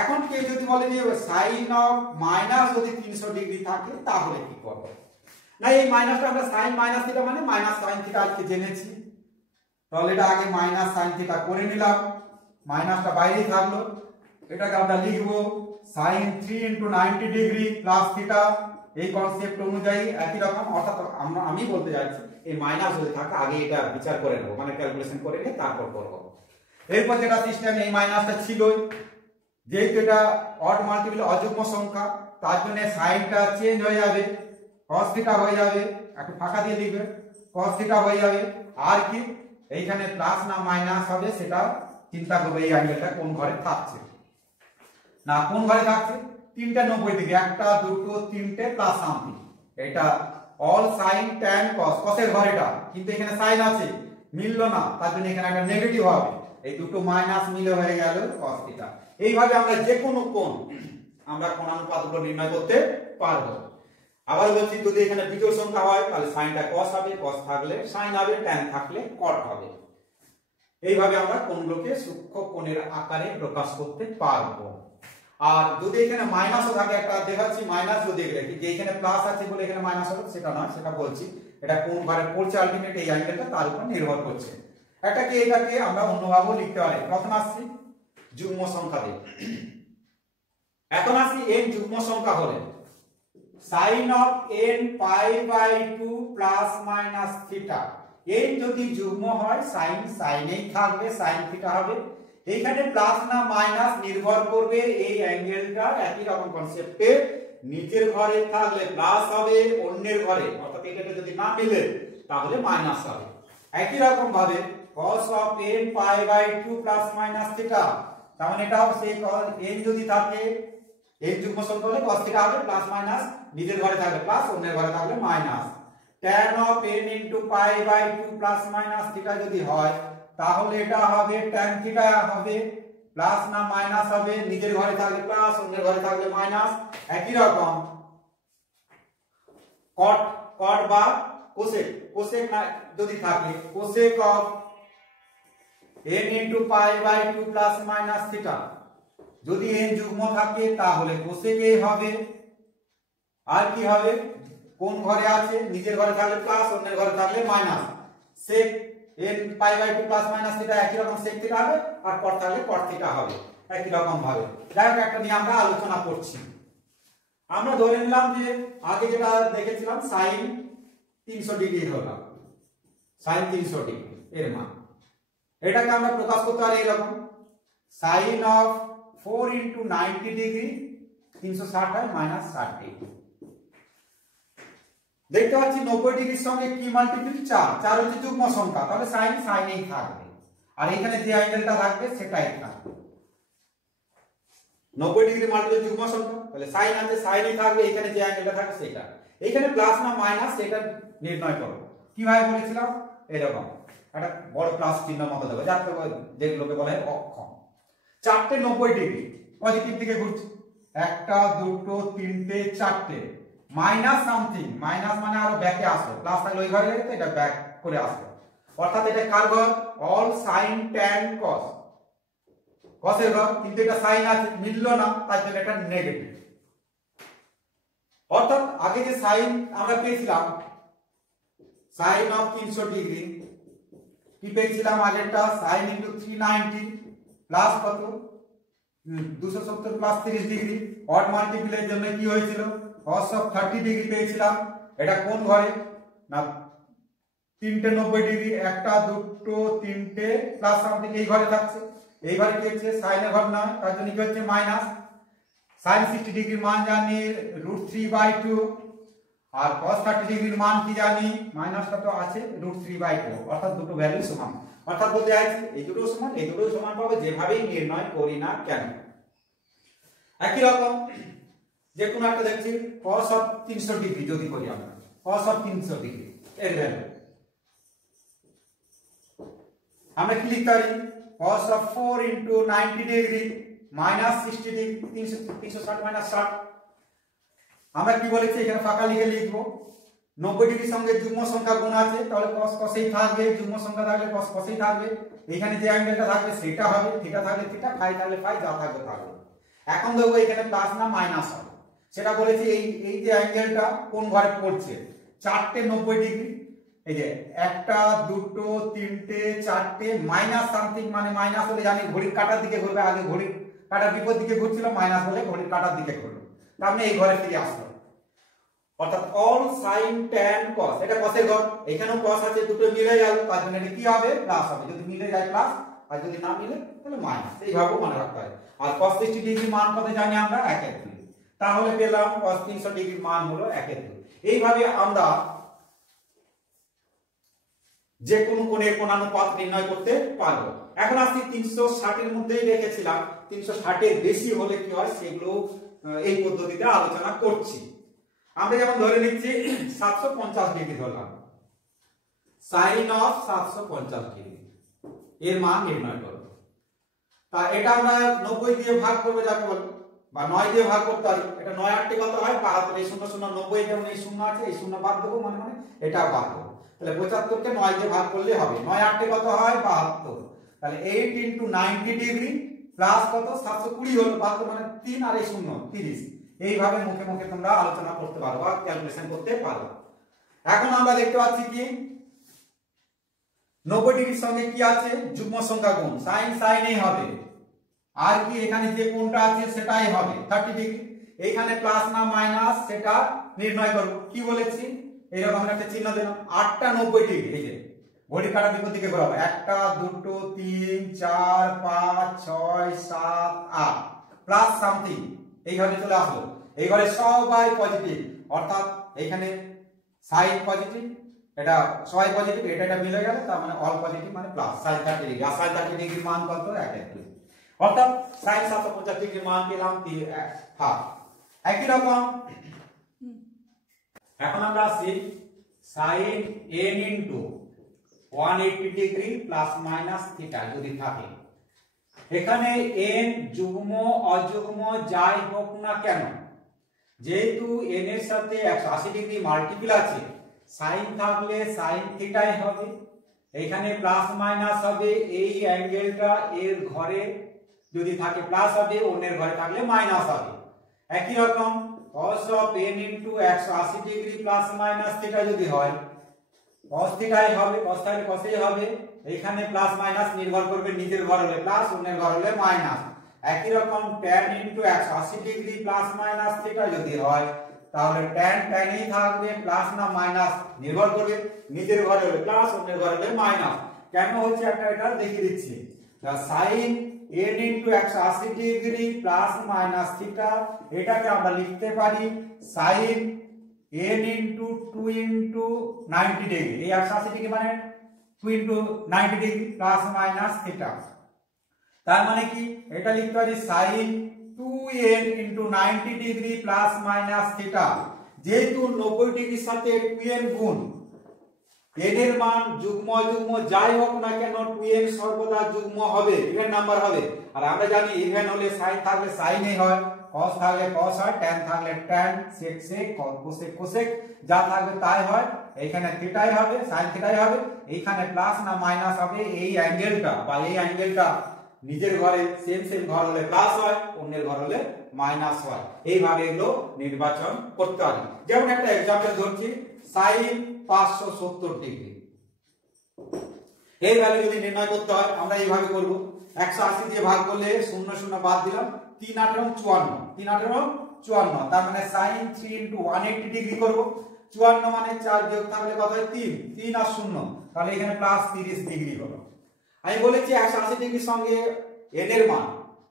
এখন কেউ যদি বলে যে সাইন অফ মাইনাস যদি 300 ডিগ্রি থাকে তাহলে কি করব? না, এই মাইনাসটা আমরা সাইন মাইনাস থিটা মানে মাইনাস সাইন থিটা আজকে জেনেছি, তাহলে এটা আগে মাইনাস সাইন থিটা করে নিলাম, মাইনাসটা বাইরেই থাকলো। এটাকে আমরা লিখব sin 3 into 90 degree plus theta. এই কনসেপ্ট অনুযায়ী একই রকম, অর্থাৎ আমি বলতে যাচ্ছি এই মাইনাস যদি থাকে আগে এটা বিচার করে নেব, মানে ক্যালকুলেশন করে নিয়ে তারপর করব। এরপর যেটা সিস্টেম, এই মাইনাসটা ছিলই, যেহেতু এটা অড মাল্টিপল অযুগ্ম সংখ্যা তার জন্য সাইনটা চেঞ্জ হয়ে যাবে, cos থিটা হয়ে যাবে, একটু ফাঁকা দিয়ে লিখবে cos থিটা হয়ে যাবে। আর কি এইখানে প্লাস না মাইনাস হবে সেটা চিন্তা করবে, এই অ্যাঙ্গেলটা কোন ঘরে থাকছে না কোন ঘরে থাকছে। তিনটা 90 ডিগ্রি, একটা দুটো তিনটে প্লাস সামথিং, এটা all sine tan cos, cos এর ঘর এটা, কিন্তু এখানে সাইন আছে মিললো না, তার জন্য এখানে একটা নেগেটিভ হবে, এই দুটো মাইনাস মিলে হয়ে গেল cos থিটা। এইভাবে আমরা যে কোনো কোণ আমরা কোণানুপাতগুলো নির্ণয় করতে পারবো। আবার বলছি যদি এখানে বিজোড় সংখ্যা হয় তাহলে সাইনটা cos হবে, cos থাকলে sin হবে, tan থাকলে cot হবে। এইভাবে আমরা কোণগুলোকে সূক্ষ্ম কোণের আকারে প্রকাশ করতে পারবো। আর যদি এখানে মাইনাসও থাকে, একটা দেখাচ্ছি মাইনাস যদি দেখি যে এখানে প্লাস আছে বলে এখানে মাইনাস হবে, সেটা নয়, সেটা বলছি এটা কোন ঘরে পড়ছে আলটিমেট এই অ্যাঙ্গেলটা তার উপর নির্ভর করছে। এটাকে আমরা অন্যভাবেও লিখতে পারি। প্রথম আসছি যুগ্ম সংখ্যা দিয়ে। এখন আসি n যুগ্ম সংখ্যা হলে sin of n pi by 2 plus minus theta। n যদি যুগ্ম হয় sin এই থাকবে, sin থিটা হবে। এইখানে প্লাস না মাইনাস নির্ভর করবে এই অ্যাঙ্গেলটা। একই রকম কনসেপ্টে নিচের ঘরে থাকলে প্লাস হবে, অন্যের ঘরে অর্থাৎ এটা যদি না মিলে তাহলে মাইনাস হবে। একই রকম ভাবে cos of n pi by 2 plus minus theta, তার মানে এটাও সেই n যদি থাকে n যুগ্ম সংখ্যা হলে cos থিটা হবে প্লাস মাইনাস, নিজের ঘরে থাকলে প্লাস, অন্যের ঘরে থাকলে minus. tan of n into pi by 2 plus minus theta যদি হয় তাহলে এটা হবে tan থিটা হবে, প্লাস না মাইনাস হবে, নিজের ঘরে থাকলে প্লাস, অন্যের ঘরে থাকলে মাইনাস। একই রকম cot বা cosec না যদি থাকে cosec of n into pi by 2 plus minus theta, যদি n যুগ্ম থাকে তাহলে cosec a হবে। আর কি হবে, কোন ঘরে আছে, নিজের ঘরে থাকলে প্লাস, অন্যের ঘরে থাকলে minus, sec n pi by 2 plus minus theta একই রকম sec থিটা হবে, আর cot থাকলে cot থিটা হবে একই রকম ভাবে। যাই হোক, একটা নিয়ে আমরা আলোচনা করছি। আমরা ধরে নিলাম যে আগে যেটা দেখেছিলাম sin 300 ডিগ্রি হলো, sin 300 ডিগ্রি এর মান, এটাকে আমরা প্রকাশ করতে পারি এরকম sin of 4 into 90 ডিগ্রি 360 হয় মাইনাস 60 ডিগ্রি। দেখতে পাচ্ছি 90 ডিগ্রির সঙ্গে কি মাল্টিপ্ল 4 হচ্ছে যুগ্ম সংখ্যা, তাহলে sin এই থাকবে, আর এখানে যে অ্যাঙ্গেলটা থাকবে সেটাই থাকবে। 90 ডিগ্রি মাল্টিপ্ল যুগ্ম সংখ্যা, তাহলে sin আছে, sin এই থাকবে, এখানে যে অ্যাঙ্গেলটা থাকবে সেটা। এখানে প্লাস না মাইনাস সেটা নির্ণয় করব। কিভাবে বলেছিলাম, এরকম একটা বড় প্লাস চিহ্ন মতো দেবো, যাতে যেগুলোকে বলা হয় অক্ষম। চারটে 90 ডিগ্রি পজিটিভ দিকে ঘুরছে, একটা দুটো তিনটে চারটে, মাইনাস সামথিং, মাইনাস মানে আরো ব্যাকে আসলো, প্লাস থাকলে ওই ঘরে তো এটা ব্যাক করে আসলো, অর্থাৎ এটা কার ঘর, অল সাইন ট্যান কস, কসের ঘর, কিন্তু এটা সাইন আছে মিললো না, তাই জন্য এটা নেগেটিভ। অর্থাৎ আগে যে সাইন আমরা পেয়েছিলাম সাইন অফ 300 ডিগ্রি, কি পেয়েছিলাম আগেরটা সাইন ইনটু 390 প্লাস কত 270 প্লাস 30 ডিগ্রি, অড মাল্টিপ্লের জন্য কি হয়েছিল cos অফ 30 ডিগ্রি পেয়েছিলাম। এটা কোন ঘরে না, তিনটে 90 ডিগ্রি, একটা দুটো তিনটে প্লাস সামথিং এই ঘরে থাকছে, এই ঘরে কি হচ্ছে সাইনের ঘর নয়, তার জন্য কি হচ্ছে মাইনাস। sin 60 ডিগ্রির মান জানি √3/2, আর cos 30 ডিগ্রির মান কি জানি মাইনাসটা তো আছে √3/2, অর্থাৎ দুটো ভ্যালু সমান। অর্থাৎ বলতে চাইছি এই দুটো সমান, এই দুটো সমান পাবো যেভাবেই নির্ণয় করি না কেন। একই রকম যে কোনো একটা দেখছি cos অফ 300 ডিগ্রি যদি করি আমরা, cos অফ 300 ডিগ্রি এর ভ্যালু আমরা কি লিখতে পারি, cos of 4 into 90 degree minus 60 degree, 360 minus 60। আমরা কি বলেছি এখানে ফাঁকা লিখে লিখবো, 90 ডিগ্রির সঙ্গে যুগ্ম সংখ্যা গুণ আছে, তাহলে cos cosই থাকবে, যুগ্ম সংখ্যা থাকলে cos cosই থাকবে, এখানে যে অ্যাঙ্গেলটা থাকবে সেটা হবে, থিটা থাকলে থিটা, ফাই থাকলে ফাই, যা থাকবে থাকবে। এখন দেখবো এখানে প্লাস না মাইনাস হবে, সেটা বলেছি এই যে অ্যাঙ্গেলটা কোন ঘরে পড়ছে, চারটে 90 ডিগ্রি, এই যে একটা দুটো তিনটে চারটে, মাইনাস সামথিং মানে মাইনাস হলে জানি ঘড়ির কাঁটার দিকে ঘুরবে, আগে ঘড়ির কাঁটার বিপরীত দিকে ঘুরছিল, মাইনাস হলে ঘড়ির কাঁটার দিকে ঘুরবে, তার মানে এই ঘরে ফিরে আসলো। অর্থাৎ অল সাইন ট্যান কস, এটা কসের ঘর, এখানেও কস আছে, দুটো মিলে গেল, তার জন্য এটা কি হবে প্লাস হবে, যদি মিলে যায় প্লাস, আর যদি না মিলে তাহলে মাইনাস, এইভাবেও মনে রাখতে হয়। আর cos 60 ডিগ্রি মান কত জানি আমরা 1/2, তাহলে পেলাম cos 300 ডিগ্রির মান হলো 1/2। এইভাবে আমরা যে কোন কোণের কোণানুপাত নির্ণয় করতে পারবো। এখন আসছি 360 এর মধ্যেই রেখেছিলাম, 360 এর বেশি হলে কি হয় সেগুলো এই পদ্ধতিতে আলোচনা করছি। আমরা যেমন ধরে নিচ্ছি 750 ডিগ্রি ধরলাম, সাইন অফ 750 ডিগ্রি এর মান নির্ণয় করব। তা এটা আমরা 90 দিয়ে ভাগ করব, যাকে বলে বা 9 দিয়ে ভাগ করতে পারি। এটা 9 8 কত হয় 72, এই 0 0 90, যেমন এই 0 আছে, এই 0 বাদ দেবো, মানে এটা বাদ দেবো। তাহলে 75 কে 9 দিয়ে ভাগ করলে হবে 9 8 কত হয় 72। তাহলে 8 * 90 ডিগ্রি প্লাস কত 720 হলো, 72 মানে 3 আর এই 0 30। এইভাবে মুখে মুখে তোমরা আলোচনা করতে পারো বা ক্যালকুলেশন করতে পারো। এখন আমরা দেখতে পাচ্ছি কি 90 ডিগ্রির সঙ্গে কি আছে যুগ্ম সংখ্যা গুণ, sin sin এই হবে, আর কি এখানে যে কোণটা আছে সেটাই হবে 30 ডিগ্রি। এইখানে প্লাস না মাইনাস সেটা নির্ণয় করব। কি বলেছি এইরকম একটা চিহ্ন দিলাম, 8টা 90 ডিগ্রি, এই যে ঘড়ি কাঁটা বিপরীত দিকে ঘোরাবো, 1টা 2টো 3 4 5 6 7 8 প্লাস সামথিং এইভাবে চলে আসলো। এই ঘরে সবাই পজিটিভ, অর্থাৎ এখানে সাইন পজিটিভ, এটা সবাই পজিটিভ, এটা মিলে গেল, তার মানে অল পজিটিভ মানে প্লাস sin 30 ডিগ্রি। আর sin 30 ডিগ্রির মান কত 1 অর্থাৎ sin 750 ডিগ্রির মান পেলাম 3 একই রকম। এখন আমরা আসি sin n * 180 degree plus minus theta যদি থাকে, এখানে n যুগ্ম অযুগ্ম যাই হোক না কেন, যেহেতু n এর সাথে 180 ডিগ্রি মাল্টিপল আছে, sin থাকলে sin থিটাই হবে। এখানে প্লাস মাইনাস হবে, এই অ্যাঙ্গেলটা এর ঘরে যদি থাকে প্লাস হবে, অন্যের ঘরে থাকলে মাইনাস হবে। একই রকম cos of n * 180 degree plus minus theta যদি হয়, cos থিটাই হবে, cos থাকলে cosই হবে। এখানে প্লাস মাইনাস নির্ভর করবে নিজের ঘর হলে প্লাস, অন্যের ঘর হলে মাইনাস। একই রকম tan * 180 degree plus minus theta যদি হয়, তাহলে tan tanই থাকবে, প্লাস না মাইনাস নির্ভর করবে নিজের ঘরে হলে প্লাস, অন্যের ঘরে হলে মাইনাস। কেন হচ্ছে একটা এটা দেখিয়ে দিচ্ছি। sin n * 180 degree plus minus theta, এটাকে আমরা লিখতে পারি sin n * 2 * 90 ডিগ্রি। এই 180 ডিগ্রি মানে 2 * 90 ডিগ্রি প্লাস মাইনাস থিটা। তার মানে কি এটা লিখতে পারি sin 2n * 90 degree plus minus theta. যেহেতু 90 ডিগ্রির সাথে 2n গুণ, n এর মান যুগ্ম অযুগ্ম যাই হোক না কেন 2n সর্বদা যুগ্ম হবে, ইভেন নাম্বার হবে। আর আমরা জানি ইভেন হলে sin থাকলে sinই হয়, cos থাকলে cos হয়, tan থাকলে tan, sec sec, cosec cosec যা থাকবে তাই হয়। এইখানে থিটাই হবে, sin থিটাই হবে। এইখানে প্লাস না মাইনাস হবে, এই অ্যাঙ্গেলটা বা এই অ্যাঙ্গেলটা নিজের ঘরে সেম সেম ঘর হলে প্লাস হয়, অন্যের ঘর হলে মাইনাস হয়। এইভাবে এগুলো নির্বাচন করতে হবে। যেমন একটা एग्जांपल ধরছি, sin 570 ডিগ্রি, এই ভ্যালু যদি নির্ণয় করতে হয় আমরা এইভাবে করব। 180 দিয়ে ভাগ করলে 0 0 বাদ দিলাম, 3 8 54, 3 8 54, তার মানে sin 3 * 180 ডিগ্রি করব। 54 মানে 4 বিয়োগ থাকলে কত হয় 3, 3 আর 0, তাহলে এখানে প্লাস 30 ডিগ্রি হলো। আমি বলেছি 180 ডিগ্রির সঙ্গে n এর মান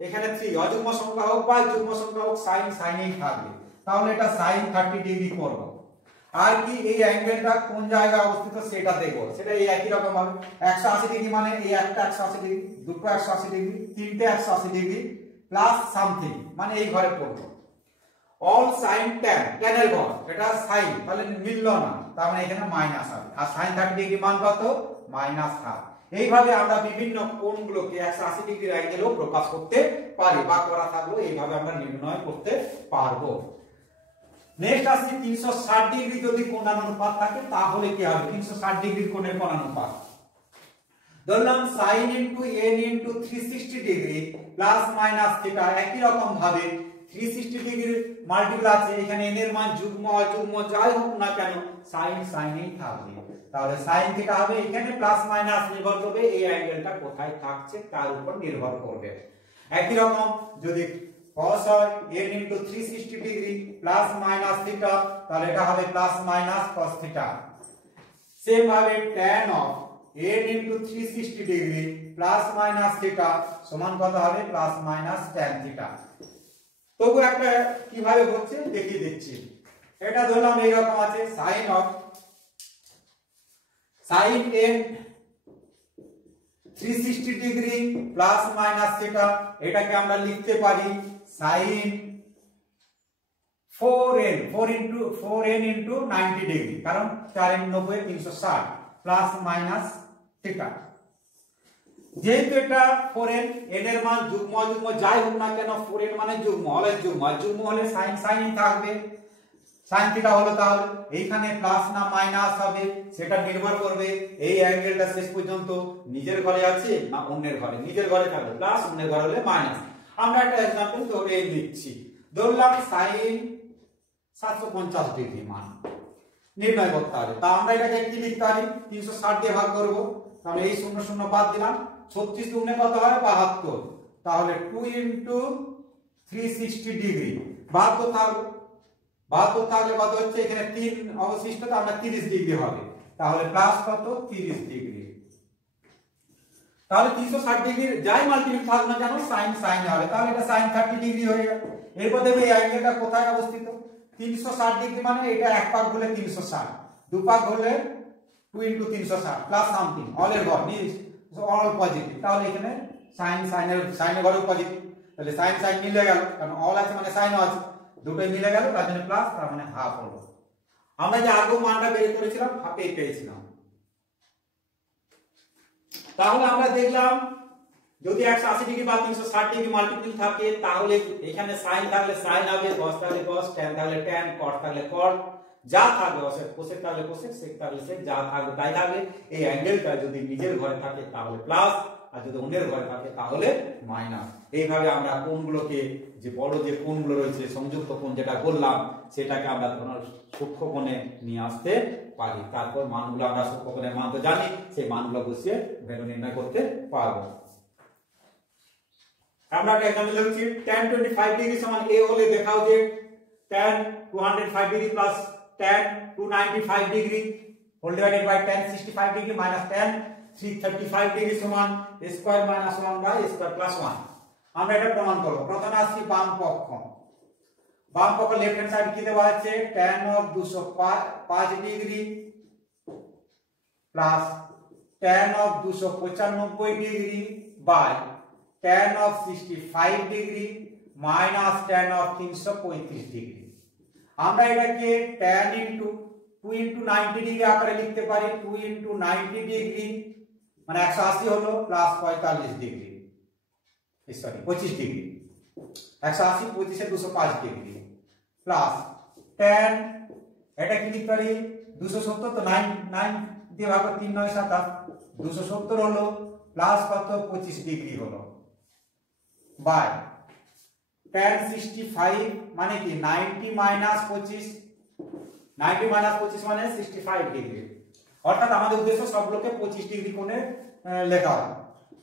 এখানে 3, অযুগ্ম সংখ্যা হোক বা যুগ্ম সংখ্যা হোক sin sinই থাকবে, তাহলে এটা sin 30 ডিগ্রি করব। আর কি এই অ্যাঙ্গেলটা কোন জায়গায় অবস্থিত সেটা দেখব, সেটা এই একই রকম হবে। 180 ডিগ্রি মানে এই একটা 180 ডিগ্রি, দুটো 180 ডিগ্রি, তিনটে 180 ডিগ্রি প্লাস সামথিং মানে এই ঘরে পড়ব। অল sin tan, tan এর ঘর এটা sin, তাহলে মিলল না, তার মানে এখানে মাইনাস হবে। আর sin 30 ডিগ্রি মান কত -1/2। এইভাবে আমরা বিভিন্ন কোণগুলোকে 180 ডিগ্রির অ্যাঙ্গেলও প্রকাশ করতে পারি বা করা থাকলেও এইভাবে আমরা নির্ণয় করতে পারবো। নেক্সট আসি 360 ডিগ্রি যদি কোণানুপাত থাকে তাহলে কি হবে 360 ডিগ্রির কোণের কোণানুপাত। ধরলাম sin * n * 360 degree plus minus theta, একই রকম ভাবে 360 ডিগ্রির মাল্টিপল আছে, এখানে n এর মান যুগ্ম অযুগ্ম যাই হোক না কেন sin sinই থাকবে, তাহলে sin থিটা হবে। এখানে প্লাস মাইনাস নির্ভর করবে এই অ্যাঙ্গেলটা কোথায় থাকছে তার উপর নির্ভর করবে। একই রকম যদি cos হয় n * 360 degree plus minus theta, তাহলে এটা হবে plus minus cos theta. Same ভাবে tan of n * 360 degree plus minus theta সমান কত হবে প্লাস মাইনাস tan থিটা। তবু একটা কিভাবে হচ্ছে দেখিয়ে দিচ্ছি। এটা ধরলাম এইরকম আছে sin n 360 degree plus minus theta, এটাকে আমরা লিখতে পারি sin 4n * 90 ডিগ্রি, কারণ 4n 90 360 প্লাস মাইনাস থিটা। যেহেতু এটা ফোরেন, n এর মান যুগ্ম অযুগ্ম যাই হোক না কেন, ফোরেন মানে যুগ্ম, অলওয়েজ যুগ্ম, আর যুগ্ম হলে সাইন সাইনই থাকবে, সাইন থিটা হলো, তাহলে এইখানে প্লাস না মাইনাস হবে সেটা নির্ভর করবে এই অ্যাঙ্গেলটা শেষ পর্যন্ত নিজের ঘরে আছে না অন্যের ঘরে। নিজের ঘরে থাকবে প্লাস, অন্যের ঘরে হলে মাইনাস। আমরা একটা एग्जांपल ধরে নিচ্ছি, ধরলাম সাইন 750 ডিগ্রি মান নির্ণয় করতে হবে। তা আমরা এটাকে কি লিখতে পারি, 360 দিয়ে ভাগ করব, তাহলে এই 0 0 বাদ দিলাম, 36 দুগুণে কত হয় 72, তাহলে 2 ইনটু 360 ডিগ্রি 72 থাকবে। 72 থাকলে কত হচ্ছে, এখানে 3 অবশিষ্ট, তো আমরা 30 ডিগ্রি হবে, তাহলে প্লাস কত 30 ডিগ্রি। তাহলে 360 ডিগ্রি যাই মাল্টিপ্ল থাক না কেন সাইন সাইন হবে, তাহলে এটা সাইন 30 ডিগ্রি হয়ে যাবে। এরপর দেখবে এই অ্যাঙ্গেলটা কোথায় অবস্থিত, 360 ডিগ্রি মানে এটা এক পাক হলে 360, দু পাক হলে 2 ইনটু 360 প্লাস সামথিং, অল এর ঘর নিজ অল পজিটিভ, তাহলে এখানে সাইন সাইনের ঘরে পজিটিভ, তাহলে সাইন সাইন মিলে গেল, কারণ অল আছে মানে সাইনও আছে, দুটোই মিলে গেল, তার জন্য প্লাস, তার মানে হাফ হলো। আমরা যে আগেও মানটা বের করেছিলাম হাফে পেয়েছিলাম। তাহলে আমরা দেখলাম যদি 180 ডিগ্রি বা 360 ডিগ্রি মাল্টিপল থাকে, তাহলে এখানে সাইন থাকলে সাইন হবে, cos থাকলে cos, tan থাকলে tan, cot থাকলে cot, যা থাকবে কোসেক থাকলে কোসেক, সেক থাকলে সেক, যা থাকবে তাই থাকবে। এই অ্যাঙ্গেলটা যদি নিজের ঘরে থাকে তাহলে প্লাস, আর যদি অন্যের ঘরে থাকে তাহলে মাইনাস। এইভাবে আমরা কোণগুলোকে, যে বড় যে কোণগুলো রয়েছে সংযুক্ত কোণ যেটা বললাম, সেটাকে আমরা সূক্ষ্ম কোণে নিয়ে আসতে পারি। তারপর মানগুলো আমরা সূক্ষ্ম কোণের মান তো জানি, সেই মানগুলো বসিয়ে ভ্যালু নির্ণয় করতে পারবো। আমরা একটা एग्जांपल লিখছি, tan 25 ডিগ্রি সমান a হলে দেখাও যে tan 205 degree plus tan 295 degree whole divided by tan 65 degree minus tan 335 degree সমান a square minus 1 by a square plus 1। আমরা এটা প্রমাণ করব। প্রথমে আসছি বাম পক্ষ। বাম পক্ষ লেফট হ্যান্ড সাইড কি দেওয়া আছে, tan of 205 degree plus tan of 295 degree by tan of 65 degree minus tan of 335 degree. আমরা এটাকে tan ইনটু 2 ইনটু 90 ডিগ্রি আকারে লিখতে পারি, 2 ইনটু 90 ডিগ্রি মানে 180 হলো প্লাস 45 ডিগ্রি, সরি 25 ডিগ্রি, 180 25 এ 205 ডিগ্রি প্লাস tan, এটা কি লিখতে পারি 270, তো 9 দিয়ে ভাগ 3 9 27, 270 হলো প্লাস কত 25 ডিগ্রি হলো বাই tan 65 মানে কি 90 মাইনাস 25, 90 মাইনাস 25 মানে 65 ডিগ্রি, অর্থাৎ আমাদের উদ্দেশ্য সবগুলোকে 25 ডিগ্রি কোণে লেখা হয়,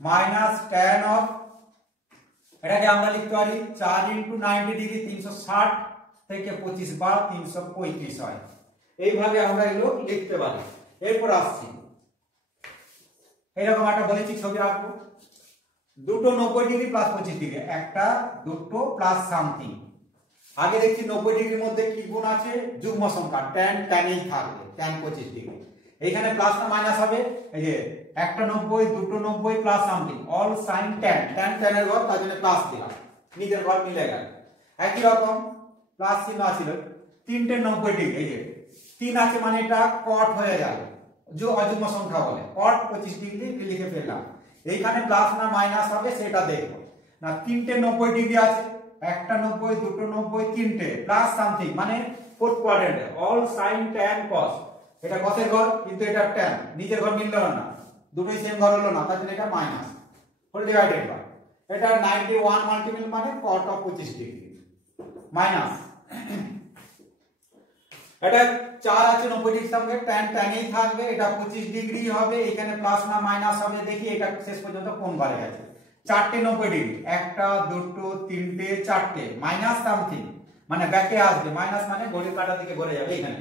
মাইনাস tan অফ, এটাকে আমরা লিখতে পারি 4 ইনটু 90 ডিগ্রি 360 থেকে 25 বা 335 হয়। এইভাবে আমরা এগুলো লিখতে পারি। এরপর আসছি, এইরকম একটা বলেছি ছবি আঁকবো, দুটো 90 ডিগ্রি প্লাস 25 ডিগ্রি, একটা দুটো প্লাস সামথিং। আগে দেখছি 90 ডিগ্রির মধ্যে কি গুণ আছে, যুগ্ম সংখ্যা tan, tan এই থাকবে tan 25 ডিগ্রি, এইখানে প্লাস না মাইনাস হবে, এই যে একটা 90 দুটো 90 plus something, all sine tan, tan tan এর ঘর, তার জন্য প্লাস দিলাম, নিজের ঘর মিলে গেল। একই রকম প্লাস চিহ্ন আছিল, তিনটে 90 ডিগ্রি, এই যে 3 আছে মানে এটা cot হয়ে গেল, যে অযুগ্ম সংখ্যা বলে, cot 25 ডিগ্রি লিখে ফেললাম। এইখানে প্লাস না মাইনাস হবে সেটা দেখো না, তিনটে 90 ডিগ্রি আছে, একটা 90 দুটো 90 তিনটে প্লাস সামথিং মানে ফোর্থ কোয়াড্রেন্টে, অল সাইন tan cos, এটা cos-এর ঘর কিন্তু এটা tan, নিজের ঘর মিললো না, দুটোই সেম ঘর হলো না, তার জন্য এটা মাইনাস, হোল ডিভাইডেড বাই এটা 91 মাল্টিপল মানে cot অফ 25 ডিগ্রি মাইনাস, এটা 4 আছে 90 ডিগ্রির সঙ্গে tan tan এই থাকবে, এটা 25 ডিগ্রি হবে, এখানে প্লাস না মাইনাস হবে, দেখি এটা শেষ পর্যন্ত কোন বারে গেছে, চারটে 90 ডিগ্রি, একটা দুটো তিনটে চারটে মাইনাস সামথিং মানে ব্যাকে আসবে, মাইনাস মানে ঘড়ির কাঁটা দিকে ঘুরে যাবে এখানে,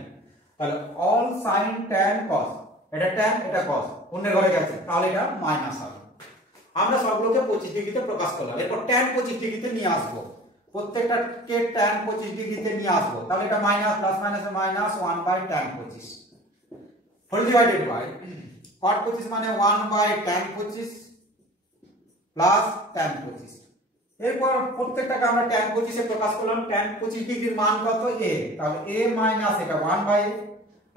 তাহলে অল সাইন tan cos, এটা tan এটা cos অন্যের ঘরে গেছে, তাহলে এটা মাইনাস হবে। আমরা সবগুলোকে 25 ডিগ্রিতে প্রকাশ করলাম। এরপর tan 25 ডিগ্রিতে নিয়ে আসবো, প্রত্যেকটাকে tan 25 ডিগ্রিতে নিয়ে আসবো, তাহলে এটা minus plus minus minus 1 by tan 25 whole divided by cot 25 মানে 1 বাই tan 25 প্লাস tan 25। এরপর প্রত্যেকটাকে আমরা tan 25 এ প্রকাশ করলাম, tan 25 ডিগ্রির মান কত a, তাহলে a মাইনাস এটা 1 বাই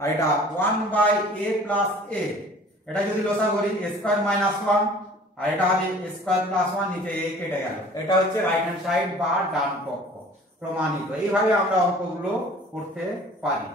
আর এটা 1 বাই a প্লাস a, এটা যদি লসাগু করি a স্কয়ার মাইনাস 1 আর এটা হবে স্কয়ার প্লাস 1, নিচে a কেটে গেল। এটা হচ্ছে রাইট হ্যান্ড সাইড বা ডান পক্ষ, প্রমাণিত। এইভাবে আমরা অঙ্কগুলো করতে পারি।